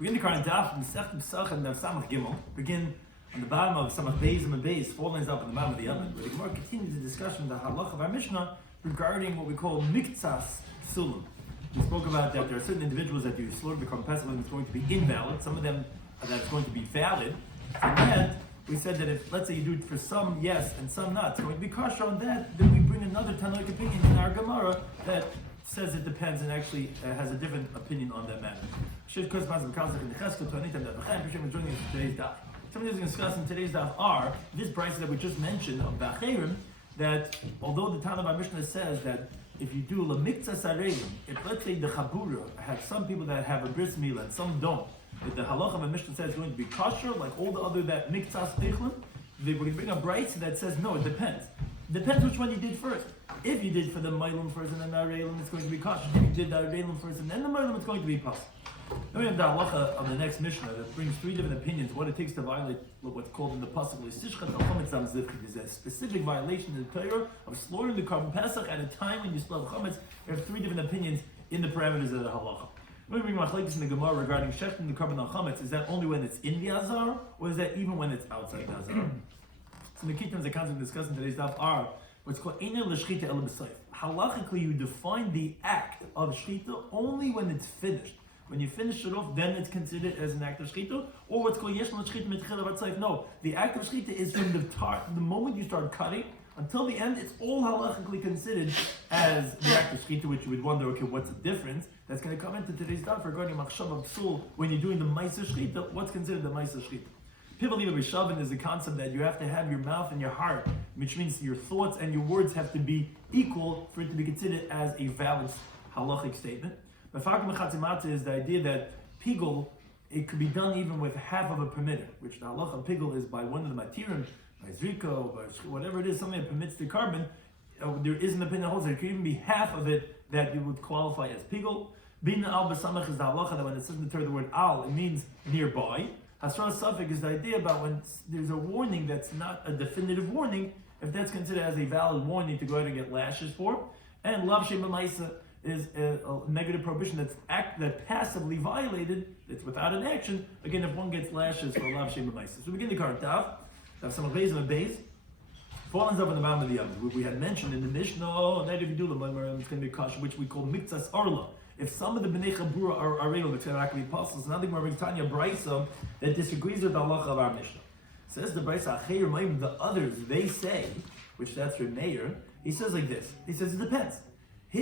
We're in the current Daf Pesachim Daf begin on the bottom of Samach Beis and Beis, 4 lines up on the bottom of the oven. Where the Gemara continues the discussion of the halach of our Mishnah regarding what we call miktsas sulam. We spoke about that there are certain individuals that you slaughter the korban pesach and it's going to be invalid. Some of them that it's going to be valid. And that we said that if, let's say you do it for some yes and some not, it's going to be kosher on that. Then we bring another Tanoic opinion in our Gemara that says it depends and actually has a different opinion on that matter. Something that's discussed in today's daf are this price that we just mentioned of Ba'cherim, that although the Tana of our Mishnah says that if you do lamikta sareim, if let's say the Chabura had some people that have a bris milah and some don't, that the halach of a Mishnah says it's going to be kosher, like all the other that miktsas tichlim, we're going to bring a bright that says no, it depends. Depends which one you did first. If you did for the Mailim first and then the Areilim, it's going to be kosher. If you did the Areilim first and then the Mailim, it's going to be possible. Then we have the halacha of the next Mishnah that brings 3 different opinions what it takes to violate what's called in the pasuk. There's a specific violation in the Torah of slaughtering the korban pesach at a time when you slaughter chametz. We have 3 different opinions in the parameters of the halacha. When we bring machlekes in the Gemara regarding shechting the korban on chametz, is that only when it's in the azar, or is that even when it's outside the azar? So the key terms that concept discussed in today's daf are what's called Einer l'shchita el b'sayf. Halachically, you define the act of shchita only when it's finished. When you finish it off, then it's considered as an act of shchita, or what's called yesh l'shchita mitchila b'sayf. No, the act of shchita is from the moment you start cutting until the end. It's all halachically considered as the act of shchita, which you would wonder, okay, what's the difference? That's going to come into today's daf regarding machshava psul. When you're doing the ma'aser shchita, what's considered the ma'aser shchita? People believe Rabbi Shloimy is the concept that you have to have your mouth and your heart, which means your thoughts and your words have to be equal for it to be considered as a valid halachic statement. But Fakim Chatzimata is the idea that pigul, it could be done even with half of a permitter, which the halacha of pigul is by one of the matirim, by zriko, by whatever it is, something that permits the carbon. There is an opinion that holds that it could even be half of it that you would qualify as pigul. Bina al b'samach is the halacha that when it says in the Torah the word al, it means nearby. Hasra Safik is the idea about when there's a warning that's not a definitive warning, if that's considered as a valid warning to go ahead and get lashes for. And Lav Shem B'maisa is a negative prohibition that passively violated, it's without an action. Again, if one gets lashes for Lav Shem B'maisa. So we begin the current Daf Samach Beis and Beis. 4 lines up in the bottom of the oven. We had mentioned in the Mishnah that if you do the it's going to be kosher, which we call miktsas arla. If some of the Bnei Chabura are able to actually be apostles, now the Gemara brings Tanya Brisa that disagrees with the halacha of our Mishnah. Says the Brisa, the others, they say, which that's your mayor, he says like this. He says it depends. So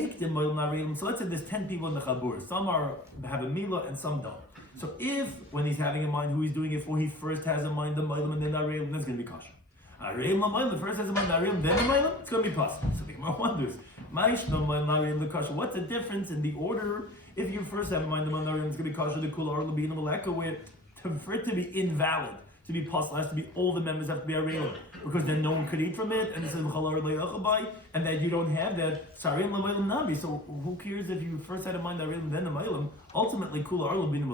let's say there's 10 people in the Chabura. Some have a milah and some don't. So if, when he's having in mind who he's doing it for, he first has in mind the milah and then the arelim, then it's going to be kosher. The first has in mind the arelim, then the milah, it's going to be possible. So the Gemara wonders, what's the difference in the order? If you first have in mind the mandarim, it's going to be kosher, the kula, or the bein, where for it to be invalid, to be possible, has to be all the members have to be arelim, because then no one could eat from it, and it says and that you don't have that sarim l'maylam nabi. So who cares if you first had in mind the arelim, then the maylam? Ultimately, kula arla bein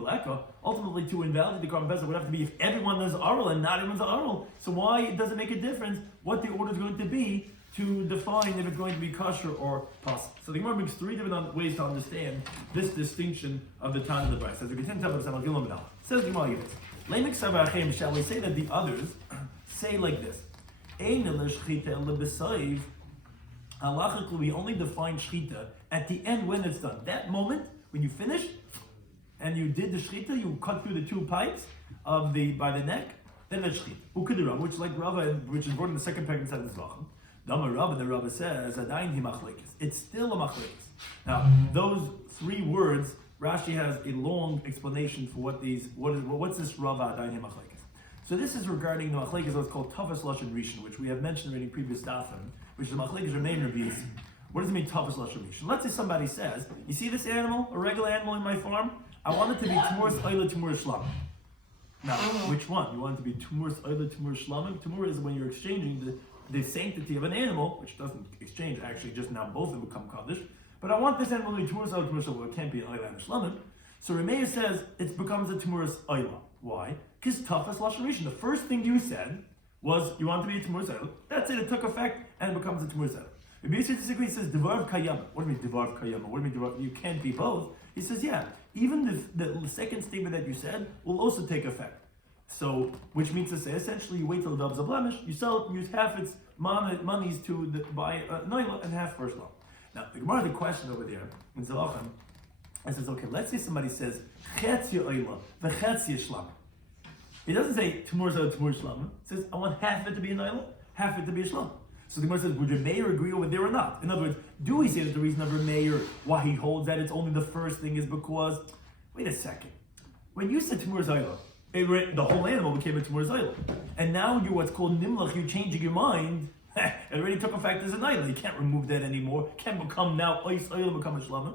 ultimately to invalidate the korban pesach would have to be if everyone is aral and not everyone's aral. So why does it make a difference what the order is going to be to define if it's going to be kosher or possible? So the Gemara brings 3 different ways to understand this distinction of the Tana of the Brisa. As we continue to talk about says the Gemara this. Shall we say that the others say like this? Halachically, we only define shchita at the end when it's done. That moment, when you finish, and you did the shchita, you cut through the 2 pipes by the neck, then it's shchita. Which like Rava, which is brought in the second paragraph of this Zvachim. The Rabbi says, it's still a machlekes. Now, those 3 words, Rashi has a long explanation for what's this Rava Adayin machlekes. So this is regarding the machlekes, what's called Tafas Lashon Rishon, which we have mentioned already in previous dafim, which is the machlekes remain Rabbi. What does it mean Tafas Lashon Rishon? Let's say somebody says, you see this animal, a regular animal in my farm? I want it to be Tumuras Oila Tumuras Shlamim. Now, which one? You want it to be Tumuras Oila Tumuras Shlamim? Tumur is when you're exchanging the sanctity of an animal, which doesn't exchange, actually just now both of them become kaddish. But I want this animal to be Tumuras Oila Tumuras Shlamim. It can't be an Oila and Shlamim. So Remeir says it becomes a Tumuras Oila. Why? Because Tafas Lashon Rishon. The first thing you said was you want to be a Tumuras Oila. That's it. It took effect and it becomes a Tumuras Oila. Rabbi Yossi disagrees. He says Devar Kayama. What do you mean Devar Kayama? What do you mean Devar? You can't be both. He says, yeah, even the second statement that you said will also take effect. So, which means to say, essentially, you wait till it doubles a blemish, you sell it, and use half its monies to buy a noila and half for Shlam. Now, the Gemara, the question over there in Zalachan, it says, okay, let's say somebody says Chetzi Oila, the Chetzi Shlam. He doesn't say Tumur's Oila, Tumur's Shlam. It says, I want half it to be a noila, half it to be a Shlam. So the Gemara says, would your mayor agree over there or not? In other words, do we say that the reason of your mayor, why he holds that it's only the first thing is because, wait a second, when you said Tumur's Oila, the whole animal became a Tumur Zayla. And now you're what's called Nimlach, you're changing your mind. It already took effect as a Naila. You can't remove that anymore. Can't become now Ois Oil, become a Shlama.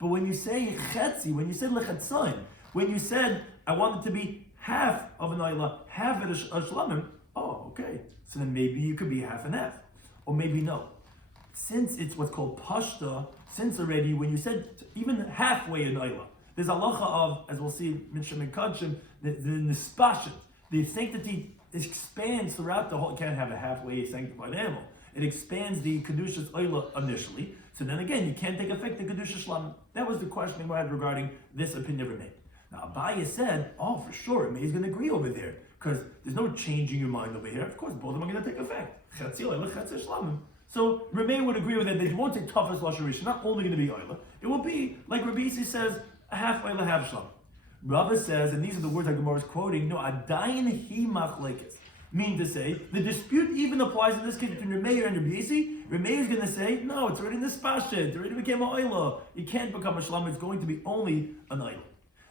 But when you say Chetzi, when you said Lechatzain, when you said, I want it to be half of a Naila, half of a Shlamim, oh, okay. So then maybe you could be half and half. Or maybe no. Since it's what's called Pashta, since already when you said even halfway a Naila, there's a halacha of, as we'll see, Minshim and Kadshim, the nispashit, the sanctity expands throughout the whole. You can't have a halfway sanctified animal. It expands the Kedushas Oila initially. So then again, you can't take effect the Kedusha Shlam. That was the question we had regarding this opinion of Rameh. Now Abaye said, oh, for sure, Rameh is going to agree over there. Because there's no changing your mind over here. Of course, both of them are going to take effect. Chetzi Oila, Chetzi Shlamim. So Rameh would agree with that. They won't take toughest Lashon Rishon. Not only going to be Oila. It will be, like Rabbi Yossi says, half Oila, half Shlam. Rava says, and these are the words that Gemara is quoting, no, adayin hi machlekes. Meaning to say, the dispute even applies in this case between Rameh and Rabbi Yossi. Rameh is going to say, no, it's already in the spashet, it already became an oila. You can't become a shlam, it's going to be only an oila.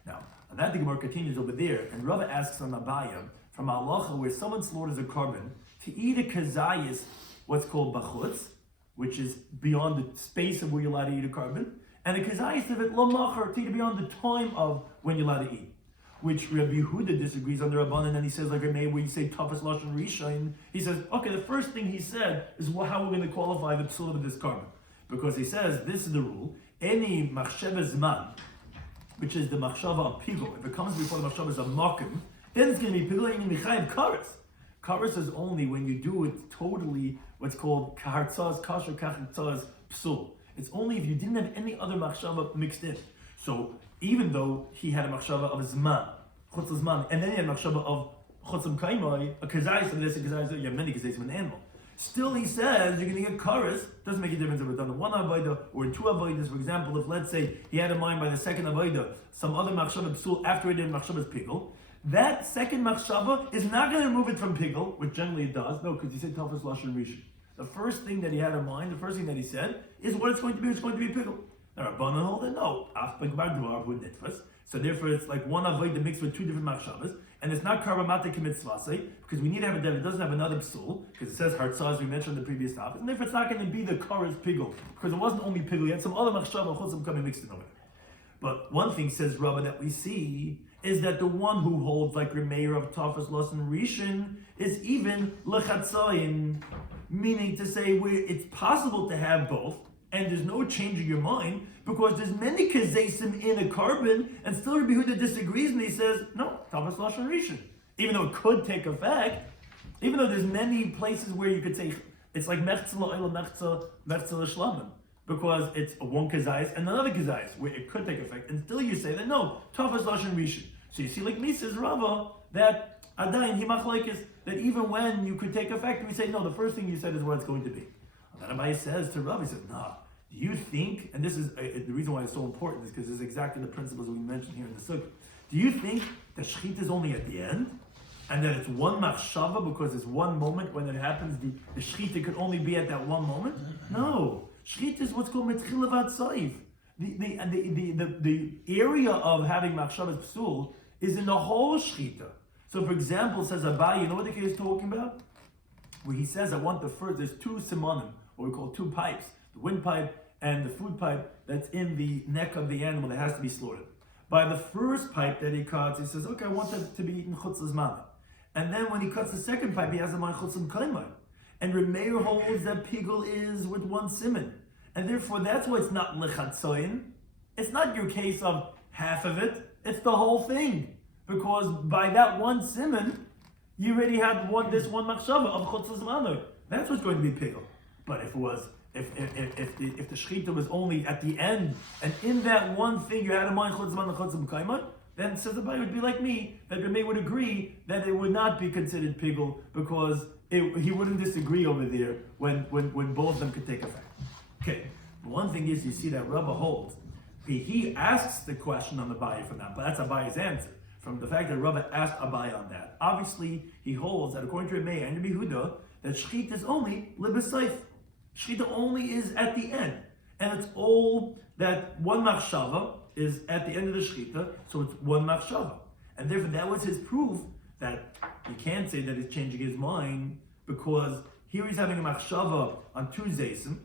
Now, on that the Gemara continues over there, and Rava asks on Abaya, from halacha where someone slaughters a carbon, to eat a kazayis, what's called bachutz, which is beyond the space of where you're allowed to eat a carbon, and a kazayis of it lomachar, to eat beyond the time of when you're allowed to eat. Which Rabbi Yehuda disagrees on the Rabbanan, and he says, like Rameh, where you say toughest lashon rishon, he says, okay, the first thing he said is how we're going to qualify the psul of this carbon, because he says this is the rule: any machshava zman, which is the machshava of pigul, if it comes before the machshava is a makim, then it's going to be pigul and michayev kares. Kares is only when you do it totally, what's called kahartzaz kasher kahartzaz psul. It's only if you didn't have any other machshava mixed in. So even though he had a machshava of zman, chutz zman, and then he had a machshava of chutzim kaimai, a kazayis of this, a kazayis, you have many kazayis of an animal. Still, he says you're going to get karas. Doesn't make a difference if it's done in one avodah or in two avodas. For example, if let's say he had in mind by the second avodah some other machshava psul after he did machshava's pigul, that second machshava is not going to remove it from pigul, which generally it does. No, because he said toughest lashon rishon. The first thing that he had in mind, the first thing that he said, is what it's going to be. It's going to be pigul. Now, Rabbanan hold it, no. So therefore, it's like one avodah mixed with two different machshavas, and it's not karamatik mitzvasei, because we need to have a dev. It doesn't have another psul, because it says hartzah, as we mentioned in the previous topic, and therefore it's not going to be the karas pigul, because it wasn't only pigul, you had some other machshava chutzim coming mixed in over there. But one thing, says Rabba, that we see is that the one who holds like Remeir of Tafas Losson Rishon is even lechatzayin, meaning to say where it's possible to have both, and there's no change in your mind, because there's many kazesim in a carbon, and still Rabbi Yehuda disagrees, and he says, no, Tafas Lashon Rishon. Even though it could take effect, even though there's many places where you could say, it's like Mechza La'ila, Mechza L'Shlamim, because it's a one kazayis and another kazayis, where it could take effect, and still you say that, no, Tafas Lashon Rishon. So you see, like me says Rava, that Adayin, Himachlaikis, that even when you could take effect, we say, no, the first thing you said is what it's going to be. And Abaye says to Rav, he says, nah, do you think, and this is the reason why it's so important, is because this is exactly the principles we mentioned here in the Sukkah. Do you think that Shechit is only at the end? And that it's one machshava because it's one moment when it happens, the Shechit could only be at that one moment? No. Shechit is what's called Metchilavat Saif. The area of having machshavas psul is in the whole Shechita. So for example, says Abaye, you know what the kid is talking about? Where he says, I want the first, there's two simonim, what we call two pipes, the windpipe and the food pipe that's in the neck of the animal that has to be slaughtered. By the first pipe that he cuts, he says, okay, I want it to be eaten chutz zman. And then when he cuts the second pipe, he has in mind chutzim kaimai. And Remeir holds that pigul is with one simon. And therefore, that's why it's not lechatzoyin. It's not your case of half of it, it's the whole thing. Because by that one simon, you already had this one machshava of chutz zman. That's what's going to be pigul. But if it was if the shechita was only at the end, and in that one thing you had in mind chutz zman and chutz mekayman, then says the Bible would be like me, that Rameh would agree that it would not be considered pigul because he wouldn't disagree over there when both of them could take effect. Okay, one thing is you see that Rabbi holds, he asks the question on the Abaye from that, but that's Abaye's answer. From the fact that Rabbi asked Abaye on that. Obviously, he holds that according to Rameh and Rabbi Yehuda, that shechita is only libesayf. Shechita only is at the end. And it's all that one machshava is at the end of the shechita, so it's one machshava. And therefore that was his proof that you can't say that he's changing his mind, because here he's having a machshava on two zaysim,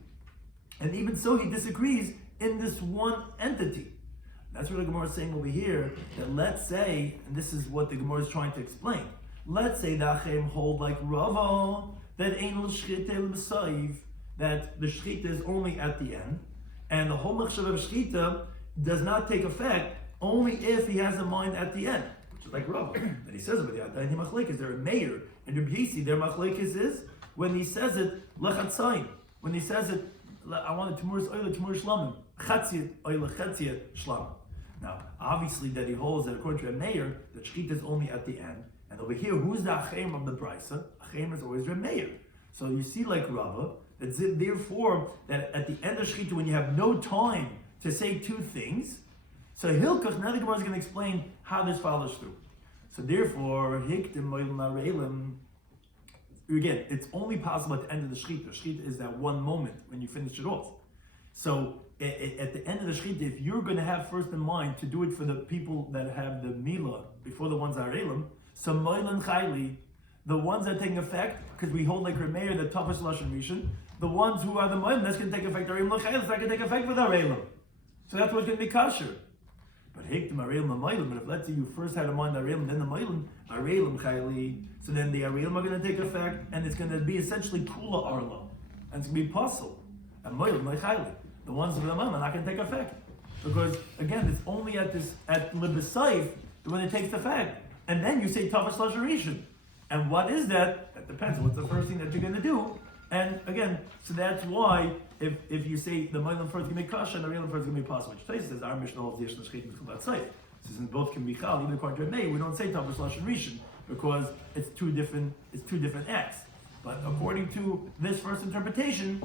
and even so he disagrees in this one entity. That's what the Gemara is saying over here, that let's say, and this is what the Gemara is trying to explain, let's say the Achim hold like Rava, that ein l'shchita l'b'sayv, that the shechita is only at the end, and the whole machshava of shechita does not take effect only if he has a mind at the end, which is like Rava. And he says over there, is there a mayor? And Rabbi Yisi, their machlekes is when he says it lechatzayin. When he says it, I want a tumuras oila tumuras shlamim, chatzia oila chatzia shlamim. Now, obviously, that he holds that according to a mayor, the shechita is only at the end. And over here, who's the achem of the brisa? Achem is always Reb Meir. So you see, like Rava, that therefore that at the end of shechita, when you have no time to say two things, so Hilkach, now the Gemara is going to explain how this follows through. So therefore, Hiktim Moilim Areilim, again, it's only possible at the end of the shechita. Shechita is that one moment when you finish it off. So at the end of the shechita, if you're going to have first in mind to do it for the people that have the Mila before the ones Areilim, so Moilim Chayli, the ones that are taking effect, because we hold like Remeir, the toughest Lashon Rishon, the ones who are the Moilim, that's going to take effect. Areilim L'chayil, it's not going to take effect with Areilim. So that's what's going to be kosher. But Hiktim Areilim L'Moilim, but if let's say you first had in mind Areilim, then the Moilim, Areilim Chayli, so then the Areilim are going to take effect, and it's going to be essentially Kula Arla, and it's going to be Puzzle. And Moilim L'chayli, the ones with the Moilim are not going to take effect. Because, again, it's only at Libesayf when it takes effect. And then you say Tavas Lashon Rishon. And what is that? That depends. What's the first thing that you're going to do? And again, so that's why if you say the Moilim first can be kasha and the Areilim first can be possible, which says our Mishnah holds Yesh L'Shchit M'Chulat Sayf. Since both can be chal, even according to May, we don't say Tavas Lashon Rishon because it's two different acts. But according to this first interpretation,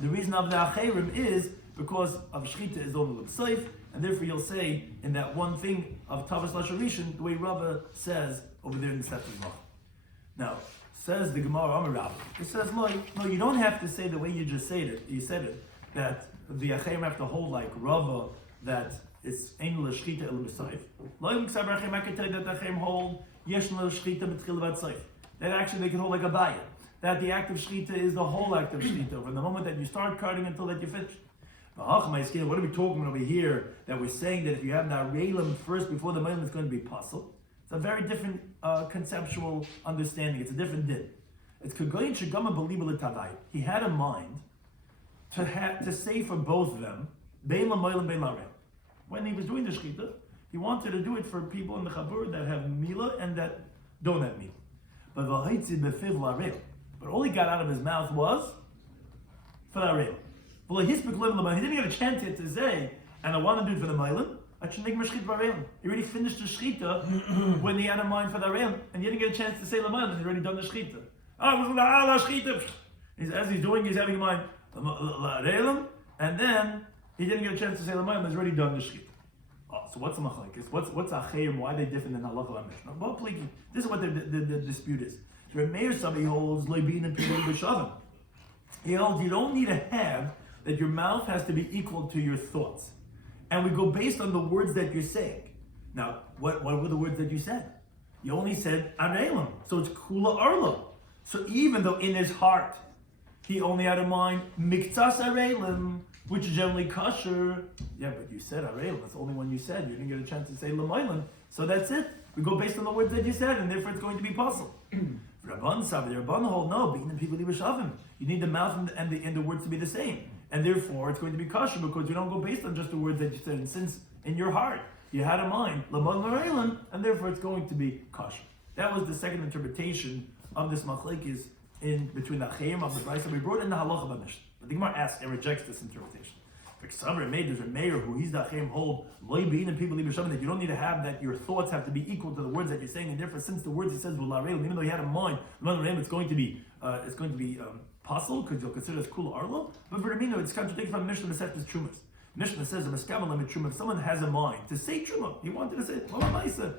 the reason of the Acherim is because of Shechita is only L'Sayf, and therefore you'll say in that one thing of Tavas Lashon Rishon, the way Rava says over there in the Sefer Zmach. Now, says the Gemara Amar Rava, it says, no, you don't have to say the way you just said it, that the Acherim have to hold like Rava, that it's Ein L'Shechita El B'Sayf. Lo Yom K'sav Acherim, I can tell you that the Acherim hold Yesh L'Shechita B'Tchil B'Sayf. That actually they can hold like a Abaye, that the act of Shechita is the whole act of Shechita, from the moment that you start cutting until that you finish. What are we talking about over here? That we're saying that if you have the Areilim first before the Moilim, it's going to be puzzle. It's a very different conceptual understanding. It's a different din. It's Kagoyin Shagama Beliba L'Tavai. He had a mind to say for both of them, Bein LaMoilim, Bein LaReil. When he was doing the Shechita, he wanted to do it for people in the Chabur that have Mila and that don't have Mila. But V'haitzi B'fiv LaReil. But all he got out of his mouth was for the Areilim. He didn't get a chance yet to say, and I want to do it for the Moilim. He already finished the Shechita when he had a mind for the Areilim, and he didn't get a chance to say the Moilim. He's already done the Shechita. As he's doing, he's having in mind the Areilim, and then he didn't get a chance to say the Moilim. He's already done the Shechita. So what's the machlekes? What's Achayim? Why are they different than Halacha Mishnah? Well, this is what the dispute is. Reb Meir Sabi holds Leibin and Pilim B'Shavim. He holds you don't need to have that your mouth has to be equal to your thoughts. And we go based on the words that you're saying. Now, what were the words that you said? You only said Areilim, so it's Kula Arla. So even though in his heart, he only had in mind Miktsas Areilim, which is generally kosher. Yeah, but you said Areilim, that's the only one you said. You didn't get a chance to say L'Moilim. So that's it. We go based on the words that you said, and therefore it's going to be possible. Rabban Savi, Rabban hold, no, being the people you need the mouth and the words to be the same. And therefore, it's going to be kosher because you don't go based on just the words that you said. And since in your heart you had a mind, L'Moilim Areilim, and therefore it's going to be kosher. That was the second interpretation of this machlekes in between the Achayim of the Brisa we brought in the Halacha B'Mishnah. But the Gemara asks and rejects this interpretation. There's a mayor who he's the achim hold that you don't need to have that your thoughts have to be equal to the words that you're saying, and therefore since the words he says even though he had in mind, it's going to be possible because you'll consider it as kula arlo. But for Ramino, it's contradicted from Mishnah Masechtas Trumas. Mishnah says if someone has a mind to say truma, he wanted to say meiser.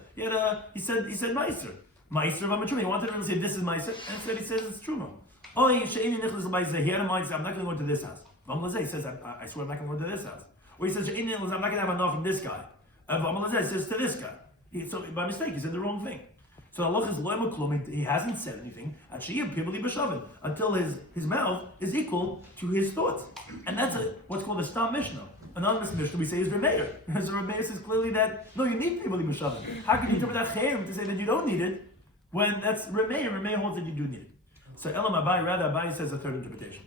He said meiser of a truma. He wanted to say this is meiser, and instead he says it's truma. He had a mind to say I'm not going to go into this house. He says, I swear I'm not going to go to this house. Or he says, I'm not going to have enough from this guy. He says to this guy. So by mistake, he said the wrong thing. So Allah is loy maklum, he hasn't said anything until his mouth is equal to his thoughts. And that's what's called a stam mishnah. Anonymous mishnah we say is Remeir. So Remeir says clearly that, no, you need pibli b'shavim. How can you interpret that chayim to say that you don't need it when that's Remeir? Remeir holds that you do need it. So Elam Abai, rather Abai says a third interpretation.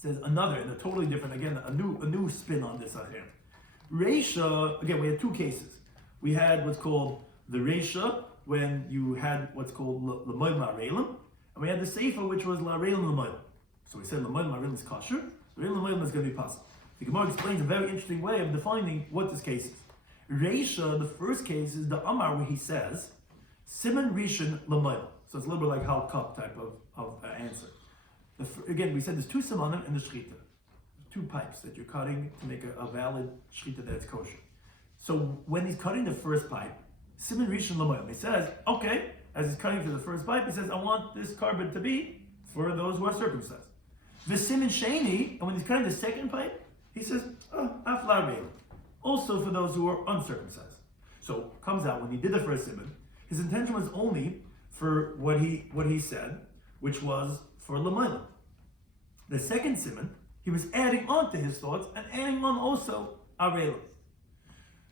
Says another, and a totally different, again, a new spin on this here. Reisha, again, we had two cases. We had what's called the Reisha, when you had what's called L'moil Ma'arelim, and we had the Seifa, which was La'arelim L'moil. So we said L'moil Ma'arelim is kosher, La'arelim L'moil is going to be possible. The Gemara explains a very interesting way of defining what this case is. Reisha, the first case, is the Amar, where he says, Siman Rishon L'moil. So it's a little bit like Hal Cup type of answer. Again, we said there's two simanim in the shechita, two pipes that you're cutting to make a valid shechita that's kosher. So when he's cutting the first pipe, siman rishon l'moil, he says, okay, as he's cutting through the first pipe, he says, I want this carbon to be for those who are circumcised. The siman sheni, and when he's cutting the second pipe, he says, aflar beil, also for those who are uncircumcised. So it comes out when he did the first siman, his intention was only for what he said, which was for l'moil. The second siman, he was adding on to his thoughts and adding on also arelim.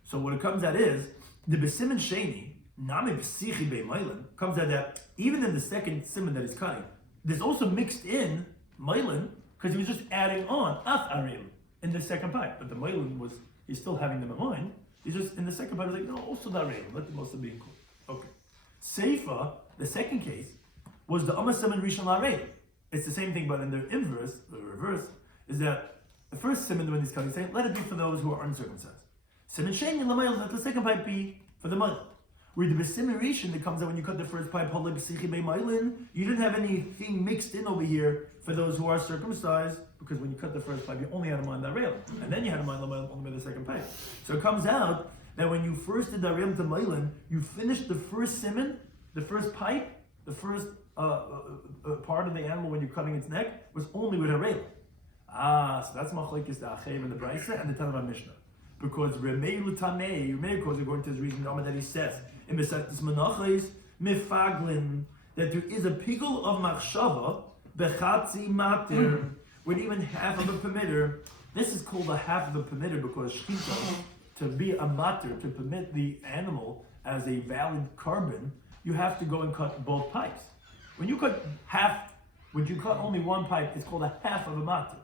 So what it comes out is the besiman sheni nami psichi be'moilin comes out that even in the second siman that he's cutting, there's also mixed in moilin because he was just adding on af arelim in the second pipe. But the moilin he's still having them in mind. He's just in the second pipe. He's like, no, also the arelim. Let them also be included. Okay. Seifa, the second case, was the Amar Siman Rishon La'arelim. It's the same thing, but in the inverse, the reverse, is that the first siman when he's cutting, saying, let it be for those who are uncircumcised. Siman sheni l'mayil, let the second pipe be for the mayil. Where the b'siman rishon that comes out when you cut the first pipe, you didn't have anything mixed in over here for those who are circumcised, because when you cut the first pipe, you only had in mind the arelim, and then you had in mind l'mayil only by the second pipe. So it comes out that when you first did the arelim to mayilin, you finished the first siman, the first pipe, the first part of the animal when you're cutting its neck was only with a rail. So that's machlekes the achev and the brayse and the Tanakh Mishnah. Because Remei Lutanei, because according to his reason that he says in Pesachim Daf mifaglin that there is a pigul of machshava bechatzi matir with even half of a permitter. This is called a half of a permitter because shchita, to be a matir, to permit the animal as a valid carbon, you have to go and cut both pipes. When you cut only one pipe, it's called a half of a matir.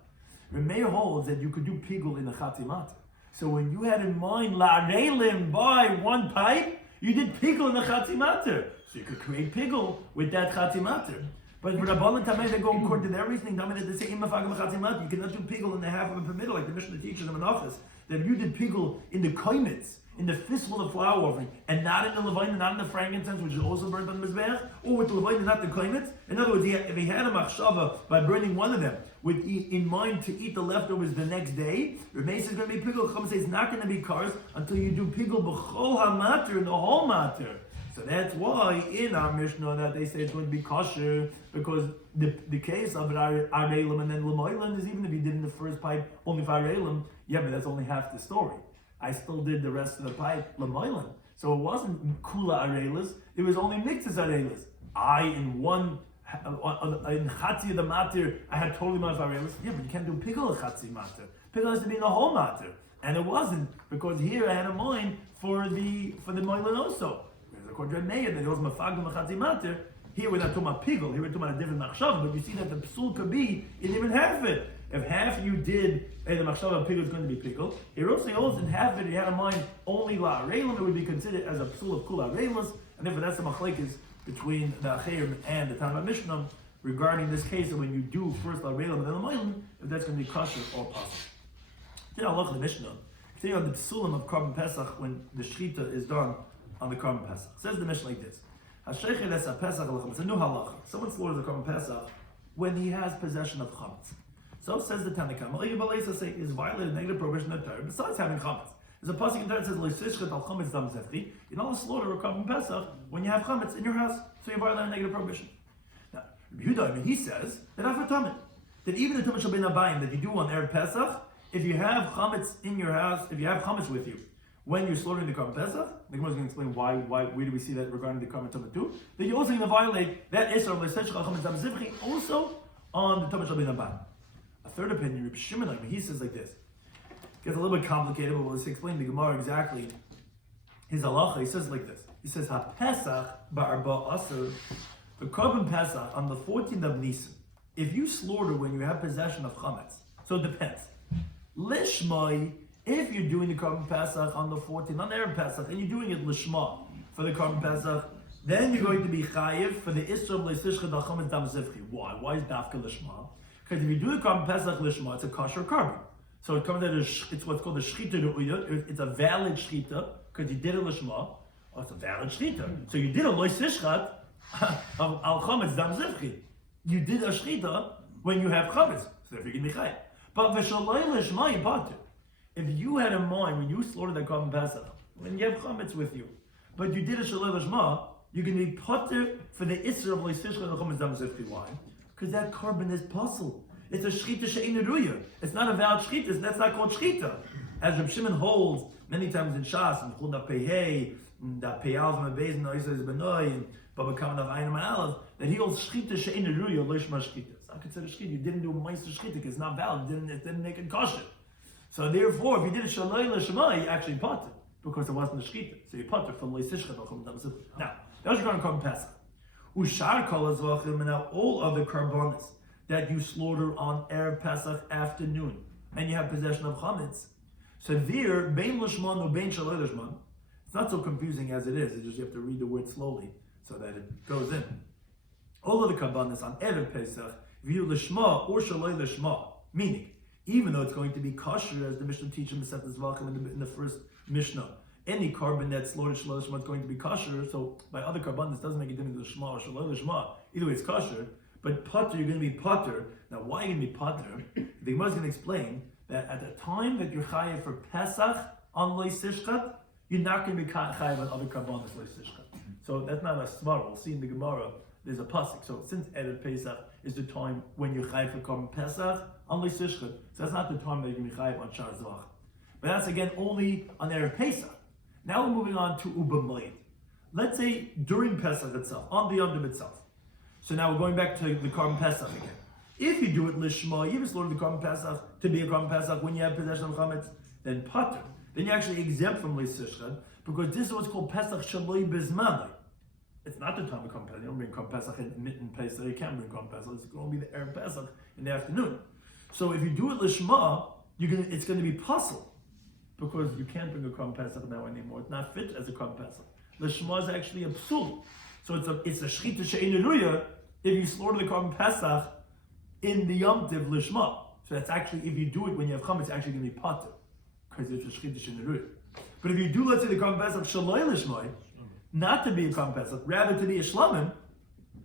Remeir holds that you could do pigul in a chatzi matir. So when you had in mind la'arelim by one pipe, you did pigul in a chatzi matir. So you could create pigul with that chatzi matir. But with Rabbanan Tamei, they go according to their reasoning. They say imafagam chatzi matir. You cannot do pigul in the half of a permitter, like the Mishnah teaches in Menachos. That if you did pigul in the koimitz, in the fistful of flour offering, and not in the levine, not in the frankincense, which is also burned on the mizbeach, or with the levine and not the koimitz. In other words, if he had a machshava by burning one of them, with in mind to eat the leftovers the next day, Rebbeis is going to be pigul. Chum says it's not going to be kars until you do pigul b'chol hamatir, in the whole matir. So that's why in our Mishnah that they say it's going to be kosher, because the case of arelim and then l'moilin is even if you did in the first pipe only for arelim, yeah, but that's only half the story. I still did the rest of the pipe l'moilin, so it wasn't kula arelis; it was only mixes arelis. In chatzi of the matir, I had totally much arelis. Yeah, but you can't do pigul chatzi matir. Pigul has to be in the whole matir, and it wasn't because here I had a mind for the moilin also. According to Meir, that it was mafagim chatzi matir. Here we're not talking about pigul. Here we're talking about a different machshav. But you see that the psul could be in even half it. If half you did, the machshav of pigul is going to be pigul. Here also in half it, you had in mind only la arelim. It would be considered as a psul of kula arelis, and therefore that's the machlekes between the Acherim and the Tanakh Mishnah. regarding this case of when you do first l'reilim and then l'maylim, if that's going to be kosher or possible. Then I'll look at the Mishnah. Today on the psulim of Korban Pesach when the shechita is done on the Korban Pesach. Says the Mishnah like this: it's a new halacha. Someone slaughters the Korban Pesach when he has possession of chametz. So says the Tanakhama, say is violated negative prohibition of Torah besides having chametz. There's a pasuk in Torah that says "Leisishchet al chametz dam zefchi." You don't slaughter a Korban Pesach when you have chametz in your house, so you violate a negative prohibition. Now, Rabbi Yehuda, he says that after tamid, that even the tumah shel bein habayim that you do on erev Pesach, if you have chametz in your house, if you have chametz with you, when you're slaughtering the Korban Pesach, the Gemara is going to explain where do we see that regarding the Korban Tumah too, that you're also going to violate that Isra of Leiseshcha al chametz dam zivchi also on the tumah shel bein habayim. A third opinion, Rabbi Shimon, he says like this. It gets a little bit complicated, but let's explain the Gemara exactly. His halacha, he says like this. He says, Ha-Pesach ba'arba asr, the Korban Pesach on the 14th of Nisan, if you slaughter when you have possession of chametz, so it depends. Lishmai, if you're doing the Korban Pesach on the 14th, on Erev Pesach, and you're doing it lishma for the Korban Pesach, then you're going to be chayiv for the Isra of Leisishcha al chametz dam zivchi. Why? Why is dafka lishma? Because if you do the Korban Pesach lishma, it's a kosher carbon. So it comes out it's what's called a shechita ru'uya. It's a valid shechita because you did a lishma. Oh, it's a valid shechita. So you did a loy sishchat al chametz dam zivchi. You did a shechita when you have chametz, so therefore you can be chayiv. But v'shaloi lishma you bought it. If you had in mind when you slaughtered the Korban Pesach, when you have chametz with you, but you did a shaloi lishma, you can be potter for the isra of loy sishchat al chametz dam zivchi. Why? Because that carbon is puzzle. It's a shechita she'ein ruya. It's not a valid shechita. That's not called shechita. As Reb Shimon holds many times in Shas, in Chulna Pehei, that Peyal from a Beis, no Yisrael Benoi, and Baba Kaman of Einam and Aleph, that he holds shechita she'ein ruya, loishma shechita. It's not considered shechita. You didn't do a meister shechita because it's not valid. It didn't make it kosher. So therefore, if you did a shaloi l'shema, you actually potter because it wasn't a shechita. So you potter from leisishchet al chametz dam zivchi. Now, that was going to come Pesach. Ushar kol hazvachim, and now all other karbonis that you slaughter on Erev Pesach afternoon, and you have possession of chametz. So there, bein lishman or bein shaloi lishman, it's not so confusing as it is. It's just you have to read the word slowly so that it goes in. All of the karbanis on Erev Pesach, view lishma or shaloi lishma, meaning even though it's going to be kosher, as the Mishnah teaches in the first Mishnah, any carbon that's slaughtered shaloi lishma is going to be kosher. So by other karbanis, it doesn't make a difference lishma or shaloi lishma. Either way, it's kosher. But potter, you're going to be potter. Now, why are you going to be potter? The Gemara is going to explain that at the time that you're chayiv for Pesach on loy sishchat, you're not going to be chayiv on other karbanos loy sishchat. So that's not a svar. We'll see in the Gemara, there's a pasuk. So since Erev Pesach is the time when you're chayiv for Korban Pesach on loy sishchat, so that's not the time that you're going to be chayiv on Shar Zvach. But that's again only on Erev Pesach. Now we're moving on to Uba Moed. Let's say during Pesach itself, on the Yom Tov itself. So now we're going back to the Korban Pesach again. If you do it lishma, you even slaughter the Korban Pesach to be a Korban Pesach when you have possession of chametz, then potter. Then you're actually exempt from leisishchat because this is what's called Pesach shaloi bizman. It's not the time of Korban Pesach. You don't bring Korban Pesach in Pesach. You can't bring Korban Pesach. It's going to be the Erev Pesach in the afternoon. So if you do it lishma, it's going to be puzzle because you can't bring a Korban Pesach now anymore. It's not fit as a Korban Pesach. Lishma is actually a psul. So it's a shechita she'ein ruya if you slaughter the Korban Pesach in the Yom Tov lishma. So that's actually, if you do it when you have chametz, it's actually going to be potter because it's a shechita she'ein ruya. But if you do, let's say, the Korban Pesach shaloi lishma, not to be a Korban Pesach, rather to be a shlamim,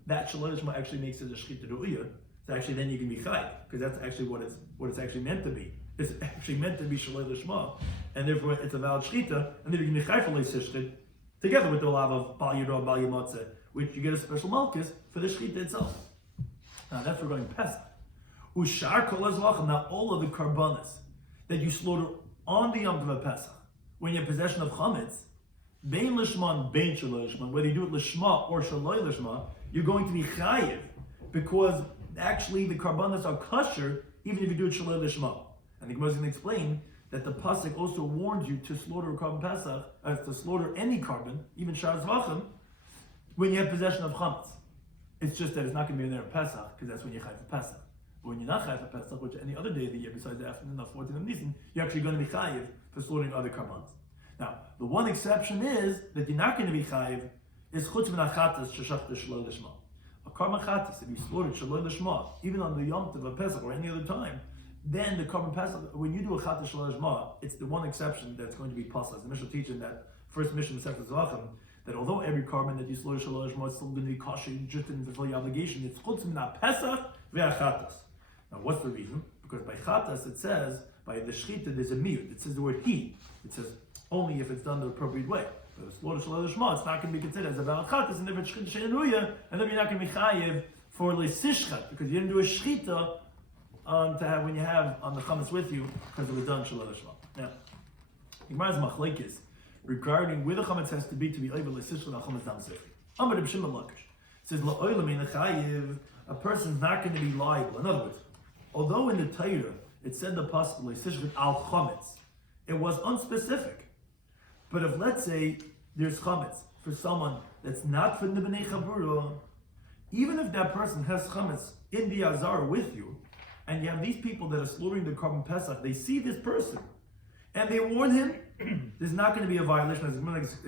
that shaloi lishma actually makes it a shechita ruya. So actually, then you can be chai because that's actually what it's actually meant to be. It's actually meant to be shaloi lishma, and therefore it's a valid shechita, and then you can be chai for leisishchet. Together with the lav of Bal Yirah, Bal Yimotze, which you get a special malchus for the shechita itself. Now that's regarding Pesach. Ushar kol hazvachim, now all of the karbanis that you slaughter on the Yom Tov of Pesach, when you have possession of chametz, bein lishman, bein shaloi lishman, whether you do it lishma or shaloi lishma, you're going to be chayiv because actually the karbanis are kosher even if you do it shaloi lishma. And the Gemara is going to explain that the pasuk also warns you to slaughter a Korban Pesach, to slaughter any carbon, even Shar Zvachim, when you have possession of chametz. It's just that it's not going to be in there at Pesach, because that's when you're chayiv for Pesach. But when you're not chayiv for Pesach, which any other day of the year besides the afternoon of 14th of Nisan, you're actually going to be chayiv for slaughtering other karbanos. Now, the one exception is that you're not going to be chayiv is chutz min achatas sheshachta shaloi lishma. A Karban Chatas, if you slaughtered Shaloi Lishma, even on the Yom Tov of Pesach or any other time, then the Karban Pesach, when you do a Chatas Shaloi Lishma, it's the one exception that's going to be Paslas. The Mishnah teaching that first Mishnah Masechet Zvachim, that although every carbon that you slaughter Shaloi Lishma is still going to be kosher, you just didn't fulfill your obligation. It's Chutz Min HaPesach ve'Chatas. Now, what's the reason? Because by Chatas it says, by the Shechita there's a miyud. It says the word he. It says only if it's done the appropriate way. But the slaughter Shaloi Lishma, it's not going to be considered as a valid Chatas, and if it's Shechita She'en Ruya, and then you're not going to be chayiv for Leisishchat, because you didn't do a Shechita to have when you have on the chametz with you, because it was done Shaloi Lishma. Now, Gemara's machlekes regarding where the chametz has to be over Leisishchat al chametz dam zifri. Amar Rabbi Shimon Lakish says la'olam ein chayiv, a person's not going to be liable. In other words, although in the Torah it said the pasuk Leisishchat al chametz, it was unspecific. But if, let's say, there's chametz for someone that's not from the Bnei Chabura, even if that person has chametz in the Azar with you, and you have these people that are slaughtering the Karban Pesach, they see this person, and they warn him, there's not going to be a violation, as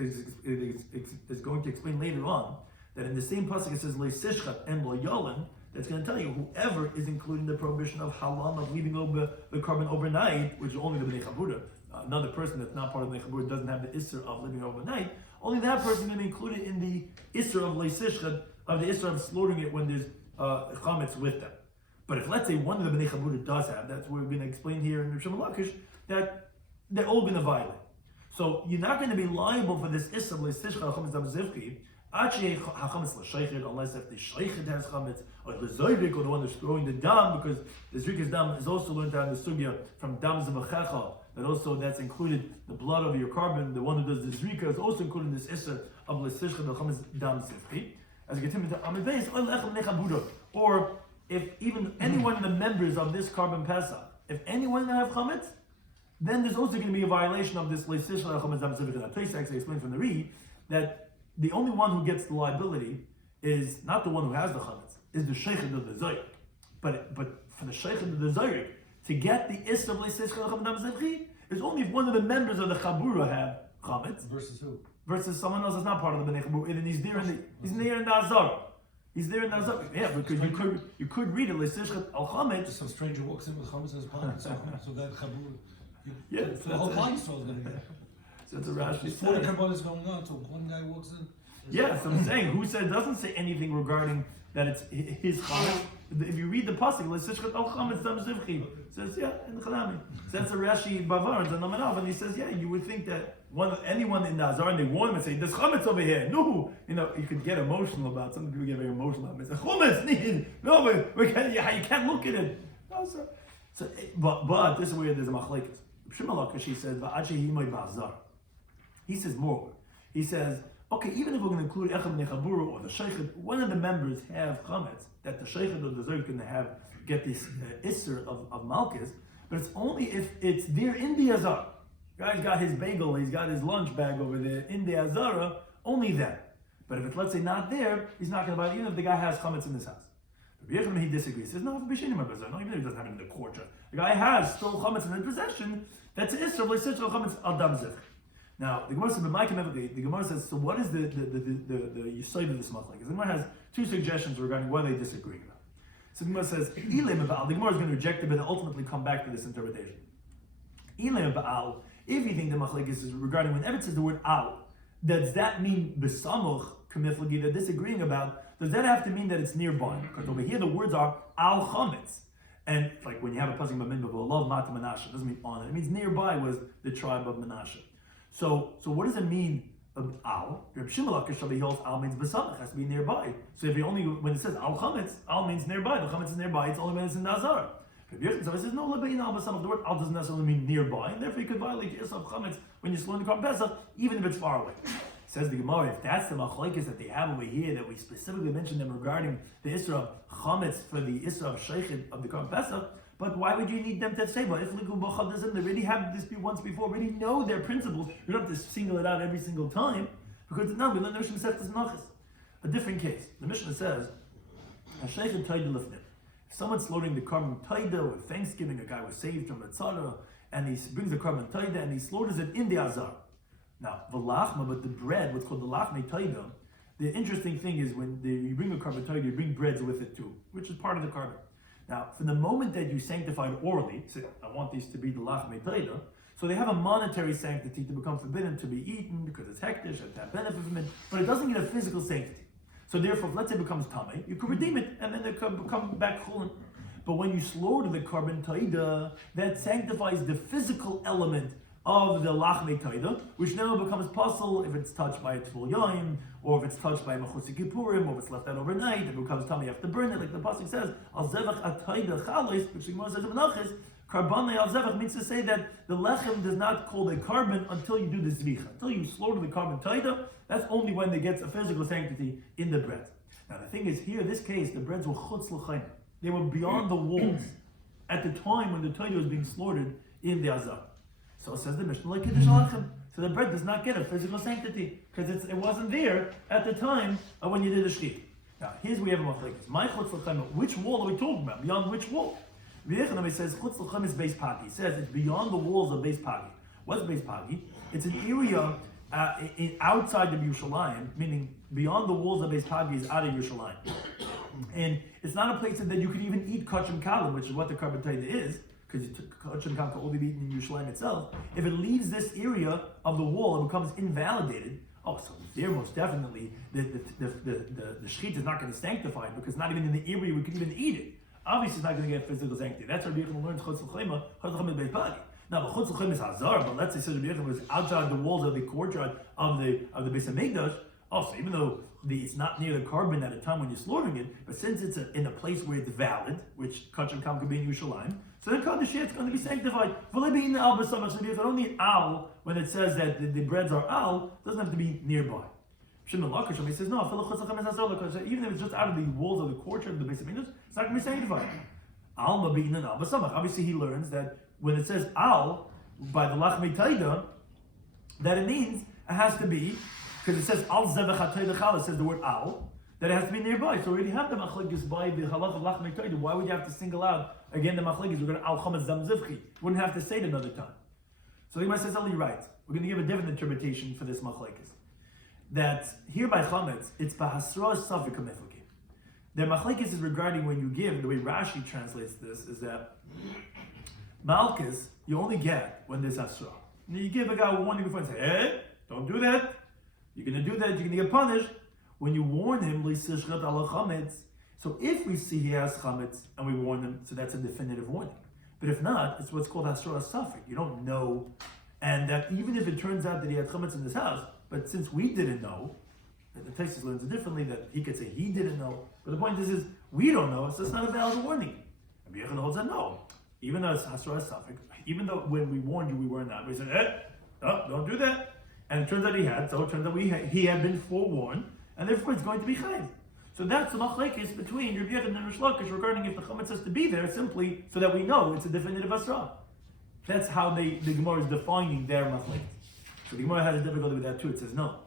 is going to explain later on, that in the same pasuk it says, Leisishchat and lo yolen, that's going to tell you whoever is including the prohibition of halam, of leaving over the Karban overnight, which is only the Bnei Chabura, another person that's not part of the Bnei Chabura doesn't have the Isser of living overnight, only that person is going to be included in the Isser of Leisishchat, of the Isser of slaughtering it when there's chametz with them. But if, let's say, one of the Bnei Chabura does have, that's what we're going to explain here in Rabbi Shimon Lakish, that they're all going to violate. So you're not going to be liable for this Isser of Leisishchat al chametz dam zivki, unless if the sheikhet has chametz, or the zoyrik, or the one that's throwing the dam, because the zrika's dam is also learned out in the sugya from dam zavachecha, that also that's included the blood of your carbon. The one who does the zrika is also included in this isser of leisishchet al chametz dam zivki. As you continue to amidbeis, or if even any one of the members of this Karban Pesach, if anyone that have chametz, then there's also going to be a violation of this leisishchet al chametz dam zivki. Now, Tosfos actually explained from the Ri that the only one who gets the liability is not the one who has the chametz, is the sheikhet of the zoyrik. But for the sheikhet of the zoyrik to get the isser of leisishchet al chametz dam zivki is only if one of the members of the chabura have chametz. Versus who? Versus someone else that's not part of the Bnei Chabura, and he's there in the Azar. He's there in the Azar. Yeah, because you could read it leisishchet al chametz. Some stranger walks in with chametz in his pocket, so that chabura. Yeah, so the whole party store is going to get. So it's a Rashi. Before the Kabbalah is going on, so one guy walks in. Yeah, so I'm saying, who said doesn't say anything regarding that it's his chametz. If you read the pasuk, leisishchet al chametz dam zivchi, says in the Chanami. So that's a Rashi Bavar and the Namanav, and he says, yeah, you would think that anyone in the Azar, and they warn him and say, there's chametz over here. No, you could get emotional about. Some people get very emotional about it. Say, chametz needed. No, but you can't look at it. No, sir. So, but this is where there's a machlekes. Shimon Lakish, he says, he says more. He says, okay, even if we're going to include Echad Bnei Chabura or the Sheikhet, one of the members have chametz, that the Sheikhet or the Zoyik can get this Isser of Malchus, but it's only if it's there in the Azar. Guy's got his bagel, he's got his lunch bag over there in the Azara, only then. But if it's, let's say, not there, he's not going to buy it, even if the guy has chametz in his house. Rabbi Yochanan, he disagrees. He says, no, even if he doesn't have it in the courtyard. The guy has still chametz in his possession, that's Isser of leisishchet al chametz al dam zivchi. Now, the Gemara says, the Gemara says, so what is the yisoid of this machlekes? The Gemara has two suggestions regarding what they disagree about. So the Gemara says, the Gemara is going to reject it, but ultimately come back to this interpretation. If you think the machlekes is regarding whenever it says the word al, does that mean besamuch kamiflagi they're disagreeing about? Does that have to mean that it's nearby? Because over here the words are al chametz. And like when you have a pasuk b'min b'volav mata Menashe, it doesn't mean on it. It means nearby was the tribe of Menashe. So what does it mean al? Rabbi Shimon Lakish holds al means besamach, has to be nearby. So if you only when it says al chametz, al means nearby. The chametz is nearby. It's only when it's in Nazar. Rabbi Yochanan says no, al besamach. The word al doesn't necessarily mean nearby, and therefore you could violate the isser of chametz when you're slaughting the Karban Pesach, even if it's far away. Says the Gemara, if that's the machlekes that they have over here, that we specifically mentioned them regarding the isser of chametz for the isser of sheikhet of the Karban Pesach, but why would you need them to say, but if they already have this once before, already know their principles, you don't have to single it out every single time, because now we learn the Mishnah Masechtas Nachas. A different case. The Mishnah says, if someone's slaughtering the Karban Taida or Thanksgiving, a guy was saved from a tzara, and he brings the Karban Taida and he slaughters it in the Azar. Now, the lachma, but the bread, what's called the lachme taida, the interesting thing is when you bring a carbon taida, you bring breads with it too, which is part of the carbon. Now, from the moment that you sanctified orally, say, I want these to be the lachmei taida, so they have a monetary sanctity to become forbidden to be eaten because it's hektish, to have benefit from it, but it doesn't get a physical sanctity. So therefore, if let's say it becomes tamei, you could redeem it and then it could become back chulin. But when you slaughter the carbon taida, that sanctifies the physical element of the lachmei taida, which now becomes possible if it's touched by a tvul yaim, or if it's touched by a mechutzi kippurim, or if it's left out overnight, it becomes tamei, you have to burn it, like the pasuk says, al zevach ataida chalis, which the Gemara says in Menachos, karbanei al zevach means to say that the lechem does not call a carbon until you do the zvicha. Until you slaughter the carbon taida, that's only when it gets a physical sanctity in the bread. Now the thing is, here in this case, the breads were chutz l'chaim. They were beyond the walls at the time when the taida was being slaughtered in the azar. So says the Mishnah, like Kiddush Lechem. So the bread does not get a physical sanctity because it wasn't there at the time when you did the shchit. Now, here's where we have a machlekes. My chutz l'chaim, which wall are we talking about? Beyond which wall? He says chutz l'chaim is beis pagi. He says it's beyond the walls of beis pagi. What's beis pagi? It's an area outside of Yerushalayim, meaning beyond the walls of beis pagi is out of Yerushalayim. And it's not a place that you could even eat kachim kalim, which is what the carbon taida is, because kachim kalim can only be eaten in Yerushalayim itself. If it leaves this area of the wall, it becomes invalidated. Oh, so there most definitely the shchit is not going to sanctify it because not even in the area we could even eat it. Obviously, it's not going to get physical sanctity. That's why Rabbi Yochanan learns chutz l'chaim is beis pagi. Now, the chutz l'chaim is hazar, but let's say Rabbi Yochanan was outside the walls of the courtyard of the Beis Hamikdash. Oh, so even though it's not near the carbon at a time when you're slaughtering it, but since it's in a place where it's valid, which kachim kam could be in Yerushalayim, so then Kaddish it's going to be sanctified. Only al, when it says that the breads are al, doesn't have to be nearby. Shimon Lakish, he says no. Even if it's just out of the walls of the courtyard of the Beis Hamikdash, it's not going to be sanctified. Alma being an al b'samach. Obviously, he learns that when it says al by the lachmei taida, that it means it has to be. Because it says al zevach hatayda chal, it says the word al, that it has to be nearby. So we already have the machlekes by the halach of lachmei taida. Why would you have to single out again the machlekes? We're going to al chametz zam zivchi. Wouldn't have to say it another time. So the Gemara says, you're right. We're going to give a different interpretation for this machlekes. That here by chametz, it's bahasra safik hamefaki. The machlekes is regarding when you give. The way Rashi translates this is that malchus you only get when there's asra. You give a guy a warning before and say, hey, don't do that. You're going to do that, you're going to get punished. When you warn him, so if we see he has chametz and we warn him, so that's a definitive warning. But if not, it's what's called hasra safik. You don't know. And that even if it turns out that he had chametz in his house, but since we didn't know, and the Tosfos learns it differently, that he could say he didn't know. But the point is we don't know, so it's not a valid warning. And Rabbi Yochanan holds that no. Even though it's hasra safik, even though when we warned you, we were not. We said, don't do that. And it turns out he had, so it turns out he had been forewarned, and therefore it's going to be chayv. So that's the machlekes between Rabbi Yochanan and Rish Lakish regarding if the chametz has to be there simply so that we know it's a definitive asra. That's how the Gemara is defining their machlekes. So the Gemara has a difficulty with that too. It says no.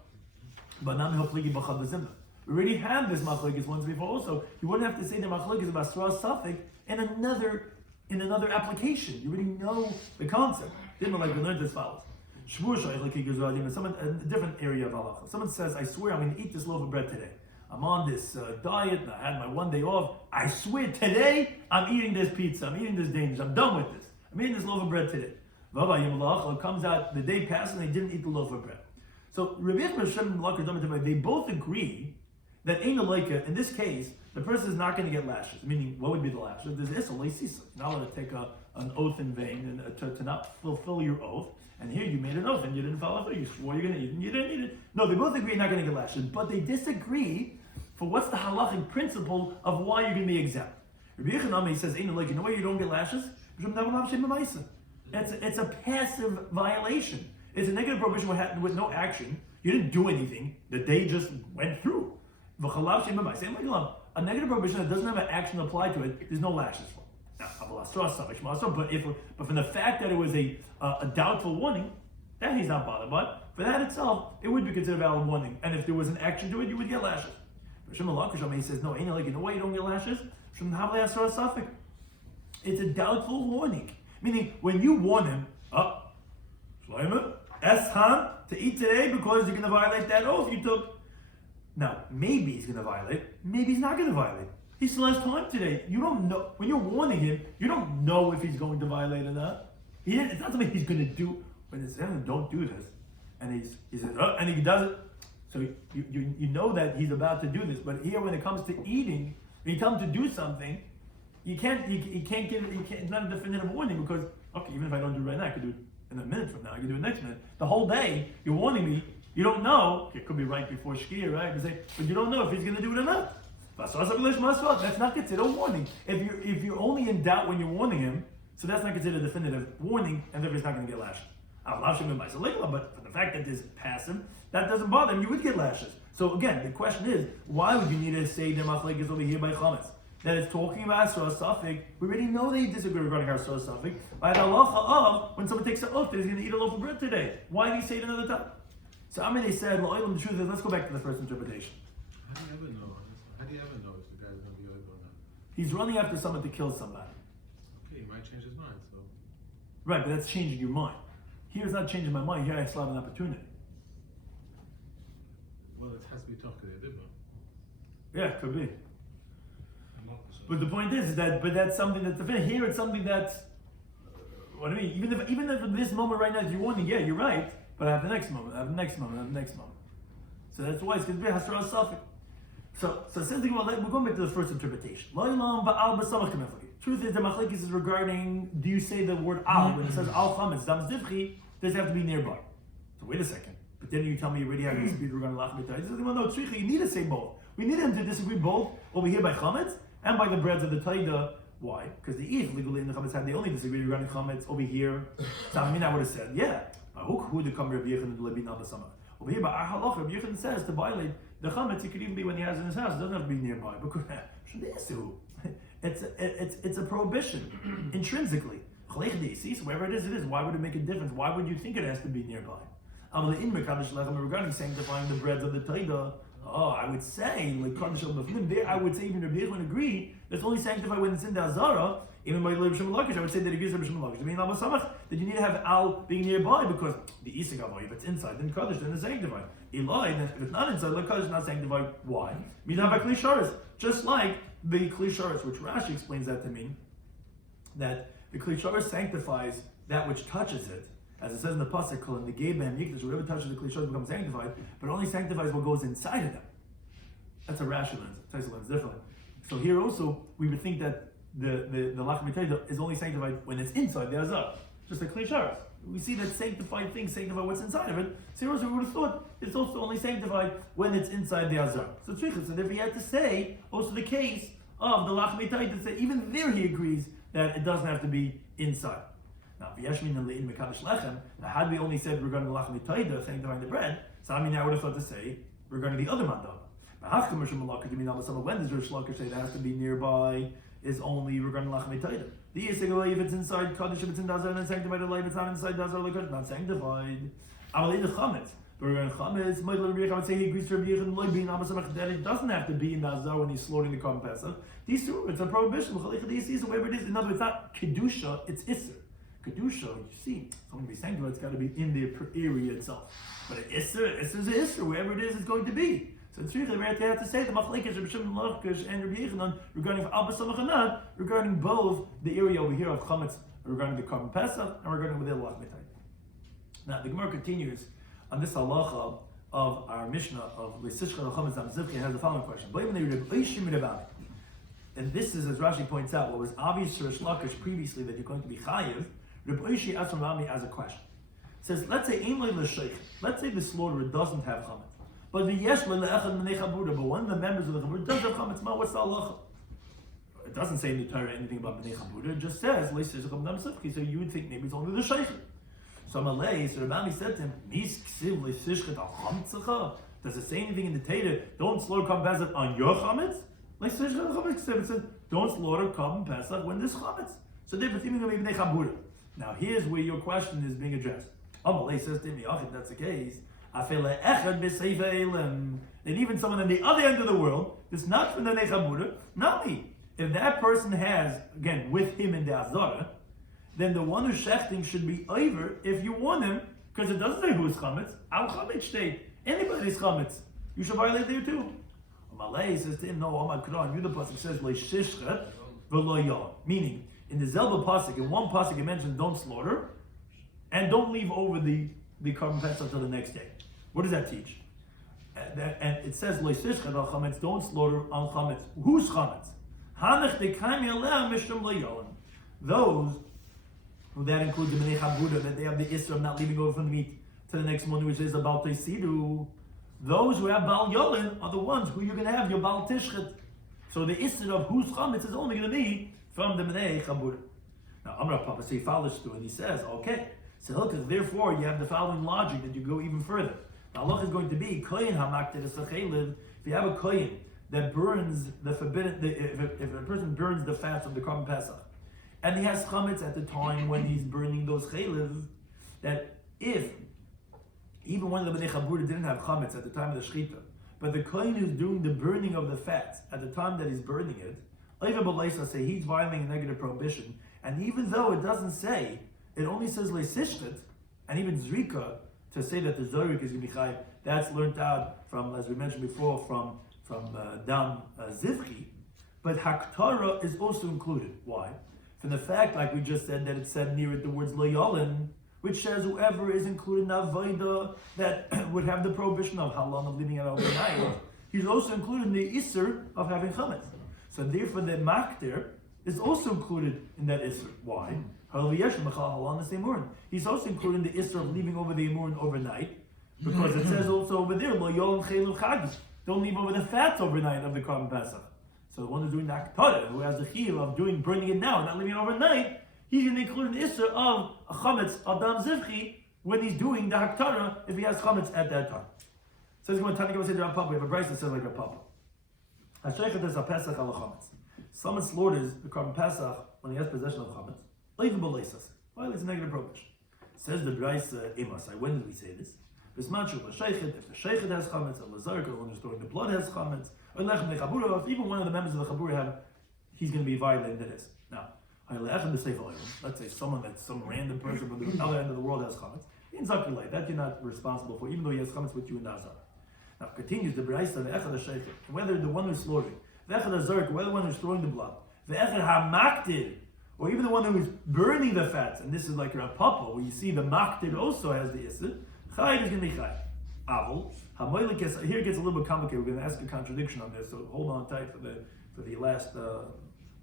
But nam hopligi b'chad b'zimna. We already had this machlekes once before also. You wouldn't have to say the machlekes of asra safik in another application. You already know the concept. Didn't like we learned as follows. Someone, a different area of halacha. Someone says, I swear I'm going to eat this loaf of bread today. I'm on this diet and I had my one day off. I swear today I'm eating this pizza. I'm eating this Danish. I'm done with this. I'm eating this loaf of bread today. Comes out, the day passed and they didn't eat the loaf of bread. So Rabbi Shloimy they both agree that in this case, the person is not going to get lashes. Meaning, what would be the lashes? There's isol leisisa. You're not allowed to take an oath in vain and to not fulfill your oath. And here you made an oath and you didn't follow through. You swore you're going to eat it and you didn't eat it. No, they both agree you're not going to get lashes, but they disagree for what's the halachic principle of why you're going to be exempt. Rabbi Yochanan says, you know why you don't get lashes? It's a passive violation. It's a negative prohibition with no action. You didn't do anything. The day just went through. A negative prohibition that doesn't have an action applied to it, there's no lashes for. But from the fact that it was a doubtful warning, that he's not bothered by. For that itself, it would be considered a valid warning. And if there was an action to it, you would get lashes. But Shimon Lakish, he says, no, you know why you don't get lashes? It's a doubtful warning. Meaning, when you warn him, Shloime, Eshan, to eat today because you're going to violate that oath you took. Now, maybe he's going to violate, maybe he's not going to violate. He still has time today. You don't know, when you're warning him, you don't know if he's going to violate or not. It's not something he's going to do. When it's saying, don't do this, and he says, oh, and he does it. So you know that he's about to do this. But here, when it comes to eating, when you tell him to do something, you can't give it's not a definitive warning because, okay, even if I don't do it right now, I could do it in a minute from now, I could do it next minute. The whole day, you're warning me, you don't know, it could be right before Shkia, right? But you don't know if he's going to do it or not. That's not considered a warning. If you're only in doubt when you're warning him, so that's not considered a definitive warning, and therefore he's not going to get lashed. But for the fact that there's passive, that doesn't bother him, you would get lashes. So again, the question is, why would you need to say the machlek is over here by chametz? That it's talking about Asur Safik. We already know they disagree regarding Asur Safik. By the halacha of, when someone takes an oath that he's going to eat a loaf of bread today, why did he say it another time? So they said, the truth is, let's go back to the first interpretation. How do you ever know? How do you ever know if the guy's going to be over or not? He's running after someone to kill somebody. Okay, he might change his mind, so... Right, but that's changing your mind. Here it's not changing my mind, here I still have an opportunity. Well, it has to be talk to the dibba. Yeah, it could be. But the point is that, but that's something that's different. Here it's something that's, what I mean, even if in this moment right now you're warning, yeah, you're right, but I have the next moment, I have the next moment, I have the next moment. So that's why it's going to be Hasra Safik. So since we're going back to the first interpretation. Truth is, the machlekes is regarding, do you say the word al, when it says al chametz, dam zivchi, does it have to be nearby? So wait a second. But then you tell me you already have a dispute regarding lach b'tay. He says, well, no, tzricha, you need to say both. We need him to disagree both over here by chametz and by the breads of the taida. Why? Because the if legally in the chametz had they only disagree regarding chametz over here. So I mean, I would have said, yeah. Who the kamer Rabbi Yechon and the Lebin Abasama. Over here by our halacha, Rabbi Yechon says to violate the chametz, it could even be when he has it in his house. It doesn't have to be nearby because it's a prohibition intrinsically. Wherever it is. Why would it make a difference? Why would you think it has to be nearby? Regarding sanctifying the breads of the taida, I would say, like there, I would say even Rabbi Yechon agree that's only sanctified when it's in the Azara. Even by Rabbi Shloimy Schwartzberg, I would say that it gives Rabbi Shloimy Schwartzberg. I mean, that you need to have al being nearby because the isik avoy, if it's inside, then kaddish, then it's sanctified. Eloi, then if it's not inside, like kaddish, not sanctified. Why? Just like the klisharis, which Rashi explains that to mean that the klisharis sanctifies that which touches it, as it says in the pasuk, "Kol negei b'hem yikdash," whatever touches the klisharis becomes sanctified, but only sanctifies what goes inside of them. That's a Rashi lens. Taisa lens differently. So here also we would think that the lach b'tayda is only sanctified when it's inside the azar, just like klisharis. We see that sanctified things sanctify what's inside of it. Seriously, we would have thought it's also only sanctified when it's inside the azar. So therefore he had to say also the case of the lach b'tayda to say even there he agrees that it doesn't have to be inside. Now, now had we only said regarding the lach b'tayda sanctifying the bread, so I mean I would have thought to say regarding the other mandam. When does Rish Lakish say that has to be nearby? Is only regarding lach b'tayda. The if it's inside kaddish, if it's in dazar, then sanctified. If it's not inside dazar, like not sanctified. I will eat the chametz. But regarding chametz, I would say he agrees to Rabbi Yechon that it doesn't have to be in dazar when he's slaughtering the korban pesach. These two, it's a prohibition. Whatever it is, in other words, it's not kedusha, it's isser. Kedusha, you see, something to be sanctified, it's got to be in the area itself. But an isser is an isser, wherever it is, it's going to be. So it's really we have to say the machlekes Rabbi Shloimy Schwartzberg and Rabbi Yechon regarding Abba Samachanat, regarding both the area over here of chametz, regarding the korban pesach, and regarding with the lach b'tayda. Now the Gemara continues on this halacha of our Mishnah of L'sishcha l'chametz am zivchi has the following question. And this is, as Rashi points out, what was obvious to Rish Lakish previously that you're going to be chayiv. Rabbi Oishi asks Rami as a question. It says, let's say the slaughterer doesn't have chametz. But one of the members of the chabur does have chametz. What's the halacha? It doesn't say in the Torah anything about b'nei chabur. It just says so you would think maybe it's only the sheikhim. So Malay, so Rabbi said to him, does it say anything in the Torah? Don't slaughter korban pesach on your chametz. It says don't slaughter korban pesach when there's chametz. So they're b'timing b'nei chabur. Now here's where your question is being addressed. Malay says to him, if that's the case. Then even someone on the other end of the world, that's not from the Nechabura, not me. If that person has, again, with him in the Azara, then the one who's shechting should be over if you want him, because it doesn't say who's chametz. Al chametz state. Anybody's chametz. you should violate there too. Malay says to him, no, Omar Quran, you the pasuk says lo shishchet v'lo yon. Meaning, in the Zelba pasuk, in one pasuk it mentions don't slaughter, and don't leave over the carbon pesach until the next day. What does that teach? And it says lo shishchet al chametz, don't slaughter on chametz. Who's chametz? Hanach dekayim yaleh mishum lo yon. Those who that includes the Bnei Chabuda, that they have the Isra of not leaving over from the meat to the next morning, which is about Teisidu. Those who have Baal Yolin are the ones who you're going to have your Baal Tishchet. So the Isra of whose Chametz is only going to be from the Bnei Chabuda. Now, Amar Papa, so he follows through and he says, okay, so therefore you have the following logic that you go even further. The halach is going to be, Koyin Hamakter Esacheliv, if you have a Koyin that burns the forbidden, if a person burns the fats of the Korban Pesach, and he has chametz at the time when he's burning those chaylev, that if even one of the Bnei Chabuda didn't have chametz at the time of the shechita, but the kohen is doing the burning of the fats at the time that he's burning it, say he's violating a negative prohibition. And even though it doesn't say, it only says leisishchet, and even zrika to say that the zorik is going to be chayiv, that's learned out from, as we mentioned before, from Dam Zivchi. But haktara is also included. Why? From the fact, like we just said, that it said near it the words lo yolin, which says whoever is included in avodah that would have the prohibition of how long of leaving it overnight, he's also included in the isser of having chametz. So therefore, the makter is also included in that isser. Why? He's also included in the isser of leaving over the imurin overnight, because it says also over there lo yolin chelu chagis. Don't leave over the fats overnight of the Korban Pesach. So the one who's doing the aktarah, who has the chiyuv of burning it now, not leaving it overnight, he's going to include an isser of a chametz adam zivchi when he's doing the aktarah if he has chametz at that time. So he's going to say to Rav Papa. We have a brayso that says like Rav Papa. Hashaychet is a pesach al chametz. Someone slaughters the Korban Pesach when he has possession of chametz. Even b'leisas. Well, it's a negative prohibition. Says the brayso imasai. When did we say this? If the sheikhet has chametz, or lazarka, the one who's storing the blood has chametz, or if even one of the members of the chabura have, he's going to be violating this. Now, let's say some random person from the other end of the world has chametz. In zakulay, that you're not responsible for, even though he has chametz with you in Nazar. Now, continues the brayso, the echad sheikhet, whether the one who's slaughtering, the echad hazarka, whether the one who's storing the blood, the echad hamaktir, or even the one who is burning the fats, and this is like a papa, where you see the maktir also has the isser. Chayiv is going to be chayiv. Avol hamoylik. Here it gets a little bit complicated. We're going to ask a contradiction on this, so hold on tight for the last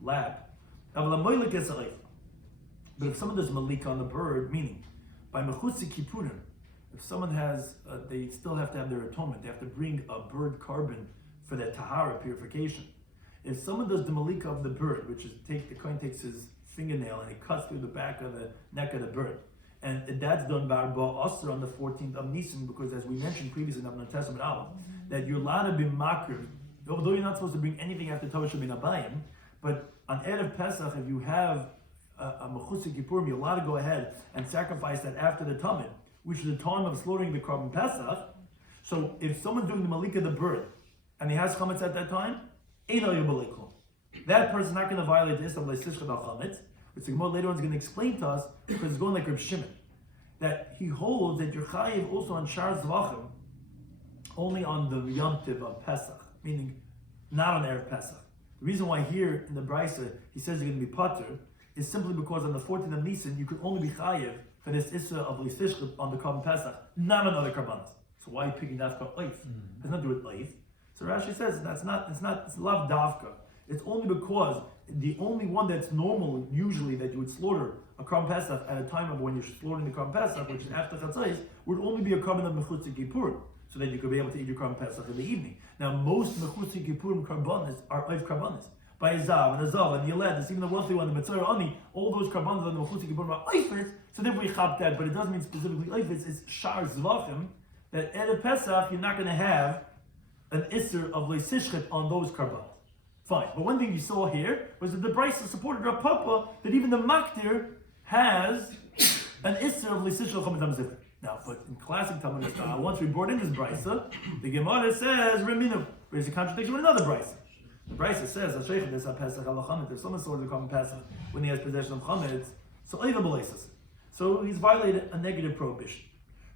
lap. Avol hamoylik es aleif. But if someone does malik on the bird, meaning by mechutzi kippurim, if someone has, they still have to have their atonement. They have to bring a bird carbon for their tahara purification. If someone does the malika of the bird, which is the kohen takes his fingernail and he cuts through the back of the neck of the bird. And that's done by Ba'asr on the 14th of Nisan, because as we mentioned previously in the Testament album, that you're allowed to be makir, although you're not supposed to bring anything after Tavah Shabin Abayim, but on Erev Pesach, if you have a Mechutzi Kippurim, you're allowed to go ahead and sacrifice that after the Tamid, which is the time of slaughtering the Korban Pesach. So if someone's doing the Malika of the bird, and he has chametz at that time, that person's not going to violate the Islam Leisishchet al chametz, which the Gemara later on is going to explain to us, because it's going like Reb Shimon, that he holds that you're chayiv also on Shar Zvachim, only on the Yom Tiv of Pesach, meaning not on Erev Pesach. The reason why here in the Brisa he says you're going to be pater is simply because on the 14th of Nisan you could only be chayiv for this Isra of Leisishchet on the Korban Pesach, not on other Karbanos. So why are you picking Dafka Leif? It has nothing to do with Leif. So Rashi says it's lav Dafka. It's only because the only one that's normal, usually, that you would slaughter a Korban Pesach at a time of when you're slaughtering the Korban Pesach, which is after Chatzais, would only be a Korban of Mechutzi Kippurim, so that you could be able to eat your Korban Pesach in the evening. Now, most Mechutzi Kippurim Karbanis are Oif Karbanis. By Azav and Azav and Yeled, even the wealthy one, the Mitzvah Ani, all those Karbanis on the Mechutzi Kippurim are Oifers, so therefore we chap that, but it doesn't mean specifically Oifers, it's Shar Zvachim, that at a Pesach you're not going to have an Isser of Leisishchet on those Karbanis. Fine, but one thing you saw here was that the Brisa supported Rav Papa that even the Maktir has an Isser of Leisishchet Chametz Zifr. Now, but in classic Talmud style, once we brought in this Brisa, the Gemara says Reminu. There's a contradiction with another Brisa. The Brisa says Ashaychet is a Pesach al Chametz. If someone slaughters the Korban Pesach when he has possession of Chametz, so Eiva B'Leisas. So he's violated a negative prohibition.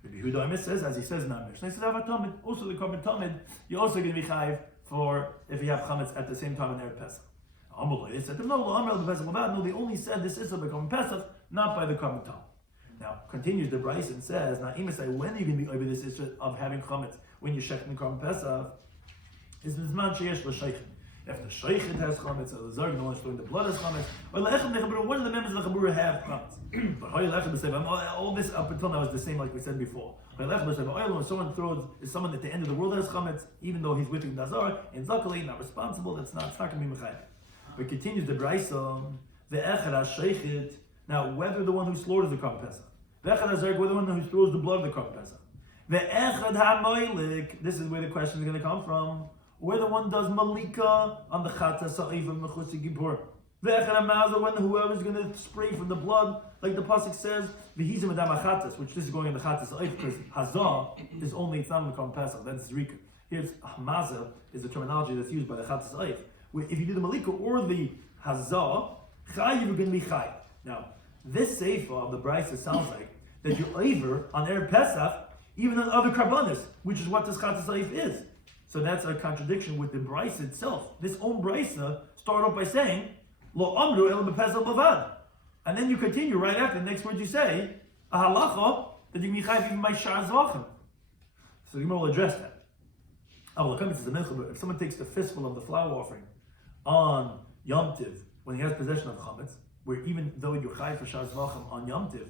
Rabbi Yehuda says, as he says in our Mishnah, he says, Avatamid, also the Korban Tamid, you're also going to be chayiv for if you have chametz at the same time in Erev Pesach. They said, no, they only said this is a Korban Pesach, not by the Korban Tamid. Now, continues the Bryce and says, now, say, when are you going to be over this issue of having chametz when you're shechting the Korban Pesach? Is Mizman Sheyesh L'Sheichen. If the Sheichet has chametz, or the Zarg, no one's showing the blood has chametz, or one of the members of the Chabura have chametz. But all this up until now is the same like we said before. When someone throws, is someone at the end of the world has chametz, even though he's with the Dazar, and Zakali, not responsible, it's not going to be Mechayev. But continues the Brisa, the Echad HaSheichet, now whether the one who slaughters the Korban Pesach, the Echad HaZarg, whether the one who throws the blood of the Korban Pesach, the Echad HaMoilik, this is where the question is going to come from, whether one does malika on the chata sa'if of mechusi gibur. The Echad HaMazah, when whoever is going to spray from the blood, like the pasuk says, v'hizim adam achatas, which this is going in the chata sa'if, because hazah is only it's not in the Korban Pesach, that's zrika. Here's Mazah is the terminology that's used by the chata sa'if. If you do the malika or the hazah, chayiv, you're going to be chayiv. Now, this seifa of the Brisa sounds like that you're over on Erev Pesach, even on other karbanis, which is what this chata sa'if is. So that's a contradiction with the Brisa itself. This own Brisa started off by saying, Lo amru el b'pesach bavad. And then you continue right after the next word you say, a halacha, that you can be chayiv even by shar zvachim. So the Gemara will address that. If someone takes the fistful of the flour offering on Yom Tiv, when he has possession of chametz, where even though you're chayiv for shar zvachim on Yom Tiv,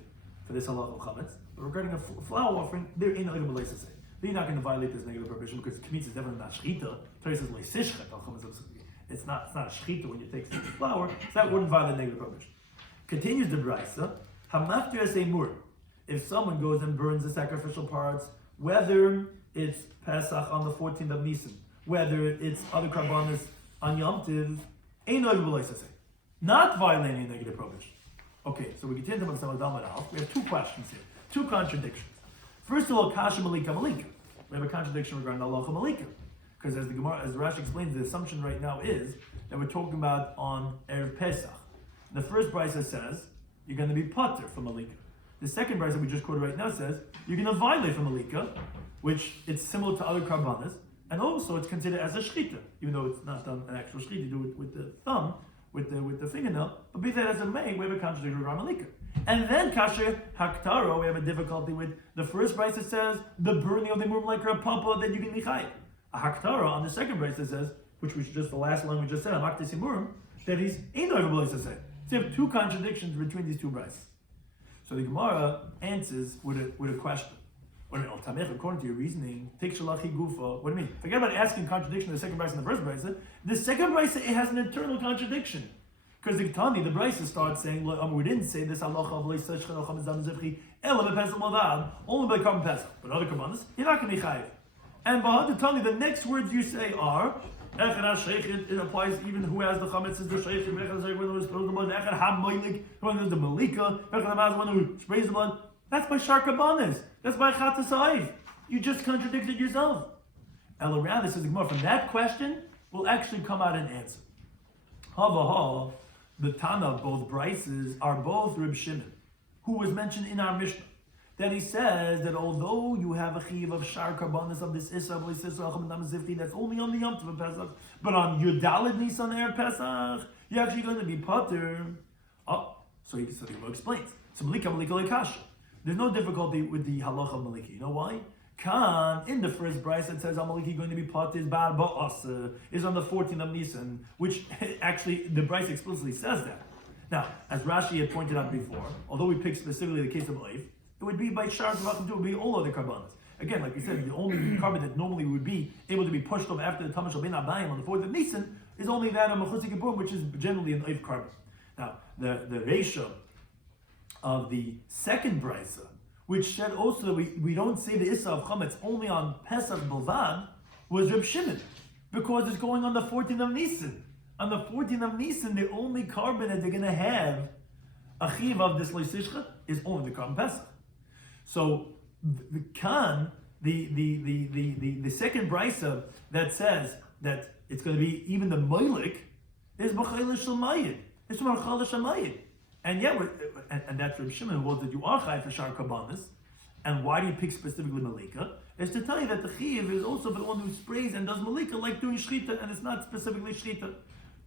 for this halacha of chametz, but regarding a flour offering, they're in a b'leis to say. You're not going to violate this negative prohibition because kmitz is definitely not shchita. Torah says it's not a shchita when you take the flour, so that wouldn't violate negative prohibition. Continues the Brisa, hamaftir es emur. If someone goes and burns the sacrificial parts, whether it's Pesach on the 14th of Nisan, whether it's other karbanos on Yom Tiv, ain't no b'leis to say, not violating negative prohibition. Okay, so we continue to talk. We have two questions here, two contradictions. First of all, kasha malika. We have a contradiction regarding halacha malika, because as the Gemara, as Rashi explains, the assumption right now is that we're talking about on Erev Pesach. The first brisa says you're going to be pater from malika. The second brisa we just quoted right now says you're going to violate from malika, which it's similar to other karbanas, and also it's considered as a shchita, even though it's not done an actual shchita. You do it with the thumb, with the fingernail. But be that as it may, we have a contradiction regarding malika. And then kasher haktaro, we have a difficulty with the first brisa says the burning of the mum like a papa that you can be chayiv. A haktara on the second brisa says, which was just the last line we just said, amakte simurim, that he's ain't able to say. So you have two contradictions between these two brises. So the Gemara answers with a question. According to your reasoning, take shalachi gufa. What do you mean? Forget about asking contradiction of the second brisa and the first brisa. The second brisa, it has an internal contradiction. Because the Tani, the Brisa starts saying, we didn't say this halacha of only by Korban Pesach, but other Korbanos, you're not going to be chayiv. And Bahad the Tani, the next words you say are, it applies even who has the chametz is the sheikh, when who throws the blood, when there's the malika, when who sprays the blood. That's by shar Korbanos. That's by chata sa'if. You just contradicted yourself. El around this is the Gemara. From that question, will actually come out an answer. Hava the Tana of both brises are both Reb Shimon, who was mentioned in our Mishnah. That he says that although you have a chiv of shar karbanis of this Issa, that's only on the Yom Tov Pesach, but on Yudalid Nisan Erev Pesach, you're actually going to be pater. So he explains. So Malika Lekasha. There's no difficulty with the halacha of Malika. You know why? In the first brisa it says Amaliki going to be pater is on the 14th of Nisan, which actually the brisa explicitly says that. Now, as Rashi had pointed out before, although we picked specifically the case of Oif, it would be by shar Zvachim too, it would be all other karbanos. Again, like we said, the only carbon that normally would be able to be pushed off after the Tamash Ben Abayim on the 4th of Nisan is only that of Mechusi Kippur, which is generally an Oif carbon. Now, the ratio of the second brisa, which said also that we don't say the Issa of Chametz only on Pesach Bilvad, was Reb Shimon, because it's going on the 14th of Nisan. On the 14th of Nisan, the only carbon that they're going to have, a chiv of this Leisishcha, is only the carbon Pesach. So, the second brisa that says that it's going to be even the Moilik, is B'chayla Shalmayid. It's from B'chayla Shalmayid. And yet, and that's Reb Shimon who holds that you are chayiv for shar karbanos, And why do you pick specifically malika? Is to tell you that the chiyuv is also for the one who sprays and does malika like doing shchita, and it's not specifically shchita.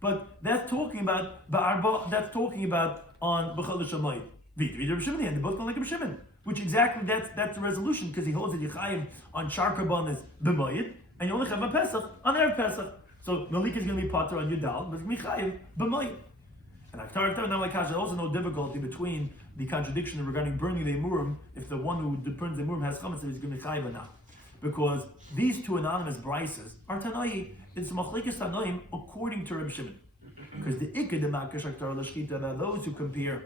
But that's talking about ba'arba. That's talking about on b'chol shamayim. V'yid Rabbi Shimon, and they both go like Rabbi Shimon. Which exactly that's the resolution, because he holds that you chayiv on shar karbanos b'mayid, and you only have a Pesach on erev Pesach. So malika is going to be pater on Yudal, but it's going to be chayiv b'mayid. And Aktar now like there's also no difficulty between the contradiction regarding burning the emurim. If the one who burns the emurim has chametz, he's going to be chayiv or not, because these two anonymous brises are tanai. It's machlekes tanoim according to Rabbi Shimon, because the iked the makash Aktar l'shchita are those who compare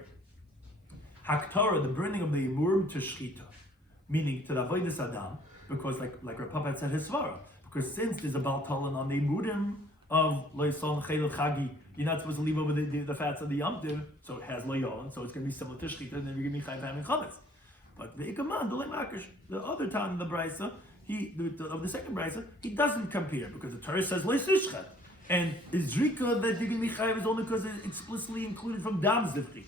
Haktara, the burning of the emurim, to shchita, meaning to the avodas adam, because like our Papa said his svara, because since there's a baltalan on the emurim of loisol chayil chagi, you're not supposed to leave over the fats of the yomtiv, so it has loyol, so it's going to be similar to shchita, and then you're going to be chayv having chametz. But the ikaman, the other time in the brisa, of the second brisa, he doesn't compare, because the Torah says loisishchat, and Izrika that you're going to be chayv is only because it's explicitly included from dam zivri.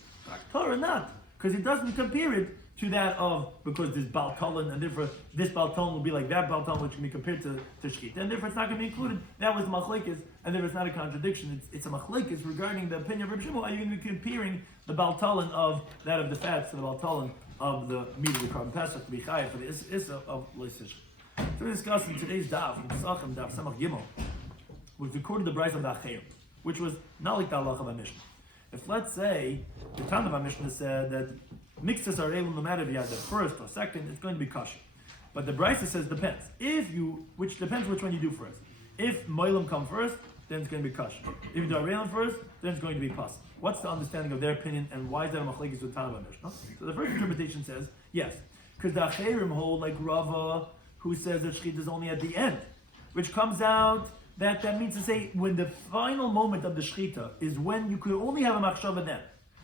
Torah not, because it doesn't compare it to that of, because this baltalan, and therefore this baltalan will be like that baltalan, which can be compared to shchita, and therefore it's not going to be included. That was machlekes, and therefore it's not a contradiction. It's a machlekes regarding the opinion of Rabbi Shimon. Are you going to be comparing the baltalan of that of the fats to the baltalan of the meat of the carbon pesach to be chayav for the issa of loisish? So we're discussing today's daf, Pesachim Daf Samach Gimel, which recorded the brayso of the Achayim, which was not like the halacha of Mishnah. If let's say the Tana of Mishnah said that mixes are able, no matter if you have the first or second, it's going to be kosher. But the brayso says depends. Which depends which one you do first. If moilim come first, then it's going to be kosher. If you do arelim first, then it's going to be pas. What's the understanding of their opinion, and why is that a machlekes with Tana of Mishnah? So the first interpretation says yes, because the Achayim hold like Rava, who says that shchita is only at the end, which comes out that means to say when the final moment of the shchita is when you could only have a machshava then.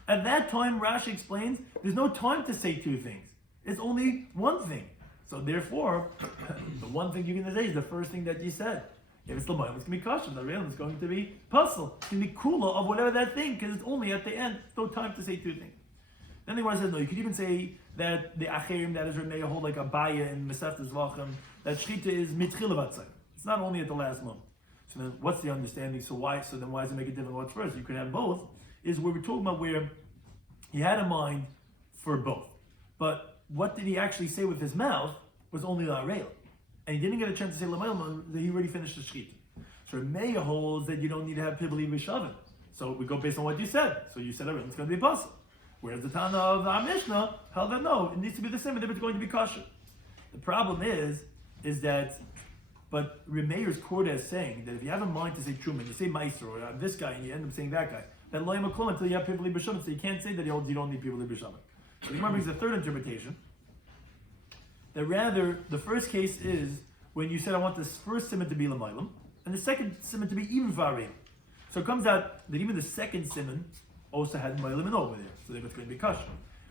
At that time, Rashi explains, there's no time to say two things. It's only one thing. So therefore, the one thing you're going to say is the first thing that you said. If it's l'mayim, it's going to be kosher. The real is going to be puzzle. It's going to be kula of whatever that thing, because it's only at the end. There's no time to say two things. Then the one says, no, you could even say that the acherim, that is Remeir, hold like a baya in Meseftes Vachim, that shchita is mitchil avatzai. It's not only at the last moment. So then what's the understanding? So then why does it make it different what's first? You could have both, is where we're talking about where he had a mind for both. But what did he actually say with his mouth was only la'areil. And he didn't get a chance to say l'mayim, that he already finished the shchita. So Remeir holds that you don't need to have pibli v'shavim. So we go based on what you said. So you said everything's going to be possible. Whereas the Tana of the Mishnah held that no, it needs to be the same, and if it's going to be kosher. The problem is that, but Remeir's quote is saying that if you have a mind to say Truman, you say Meister, or this guy, and you end up saying that guy, then lo yamakom until you have pibli b'shavim. So you can't say that he holds you don't need pibli b'shavim. So the Gemara brings the third interpretation, that rather the first case is when you said I want this first simon to be l'maylam, and the second simon to be even vareim. So it comes out that even the second simon also had Moilim over there, so then it's going to be kosher.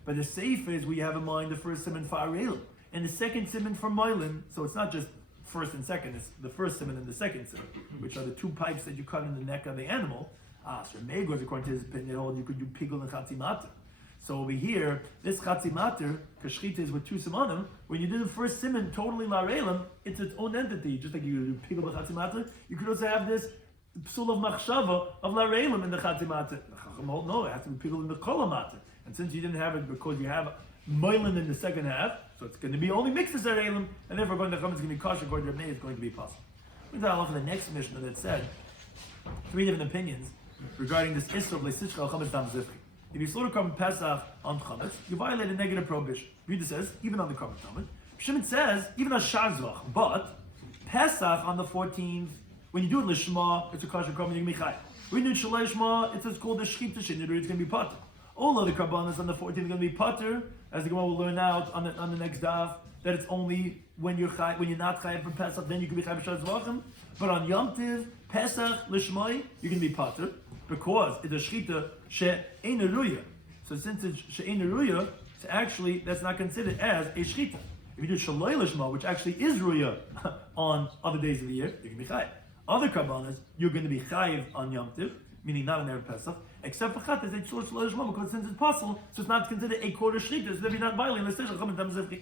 But the safe is we have in mind the first simon for Arelim, and the second simon for Moilim, so it's not just first and second, it's the first simon and the second simon, which are the two pipes that you cut in the neck of the animal. So Megos, according to his opinion, you could do pigul and chatzimater. So over here, this chatzimater, kashchita is with two simonim, when you do the first simon totally Larelim, it's its own entity, just like you do pigul and chatzimater, you could also have this psul of machshava of lareilim in the chatzimata. No, it has to be people in the kolamata. And since you didn't have it because you have moilin in the second half, so it's going to be only mixed as lareilim, and therefore going to come is going to be kosher. According to Rabbi, it's going to be possible. We talk about the next Mishnah that said three different opinions regarding this isra of leisichka al chametz dam zifri. If you slaughter carbon pesach on chametz, you violate a negative prohibition. Rita says even on the carbon chametz. Shimon says even on shazvach, but pesach on the 14th. When you do it lishma, it's a kosher carbon, you're going to be chai. When you do it shalishma, it's called the shchita shin, it's going to be pater. All other carbonas on the 14th are going to be pater, as the Gemara will learn out on the next daf, that it's only when you're not chai for Pesach, then you can be chai b'shar zvachim. But on Yom Tiv, Pesach, lishmai, you're going to be pater, because it's a shchita she'ein ruya. So since it's she'ein ruya, so actually that's not considered as a shchita. If you do shaloi lishma, which actually is ruya on other days of the year, you can be chai. Other karbanas, you're going to be chayiv on Yom Tiv, meaning not on Erev Pesach, except for Chat, they source Shlomo, because since it's possible, so it's not considered a quarter shchita, so then you're not violating the Seish Chachamim Dam Zivri.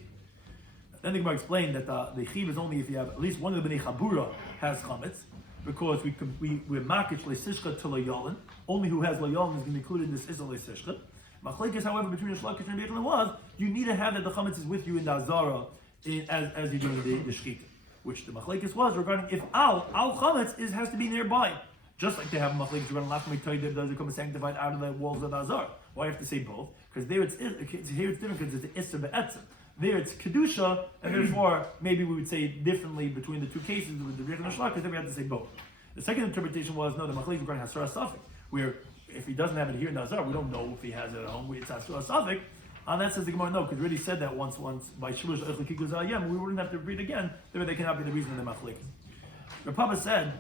Then the Gemara explained that the chiv is only if you have at least one of the bnei chabura has chametz, because we're makish leisishcha to loyalin. Only who has loyalin is going to be included in this is a leisishcha. Machlekes, however, between the shlakish and Bechel was you need to have that the chametz is with you in the azara as you're doing the shechita. Which the machlekes was regarding if al chametz has to be nearby. Just like they have machlekes regarding last week, does it come sanctified out of the walls of the azar? Why do you have to say both? Because here it's different because it's the isser be'etzem. There it's kedusha, and therefore maybe we would say differently between the two cases with the Bechel and Shlak, because then we have to say both. The second interpretation was no, the machlekes regarding hasra safik, where if he doesn't have it here in the azar, we don't know if he has it at home. It's hasra safik. And that says the Gemara, no, because we already said that once by Shilush Echlikikuz Ayem, we wouldn't have to read again, therefore they cannot be the reason in the Machlekes. The Papa said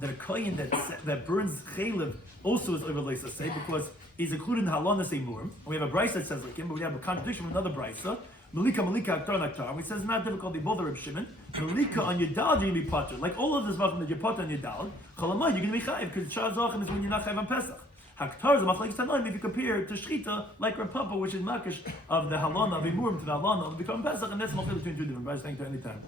that a kohen that burns chaylev also is over Leisa say because he's included in Halon the same murim. We have a brisa that says like him, but we have a contradiction with another brisa. Malika aktar naktar. We says it's not difficult. They both are Reb Shimon. Malika on your dal you're gonna be potter. Like all of this stuff that you're potter on your dal. Chalamai you're gonna be chayiv because Shar Zachem is when you're not chayiv on Pesach. Haktar is a machlekes tanoim if you compare to shchita like Rav Papa, which is makish of the halana of Imurim to the halana of the Korban Pesach, and that's machlekes between two different brayos. Thank you anytime.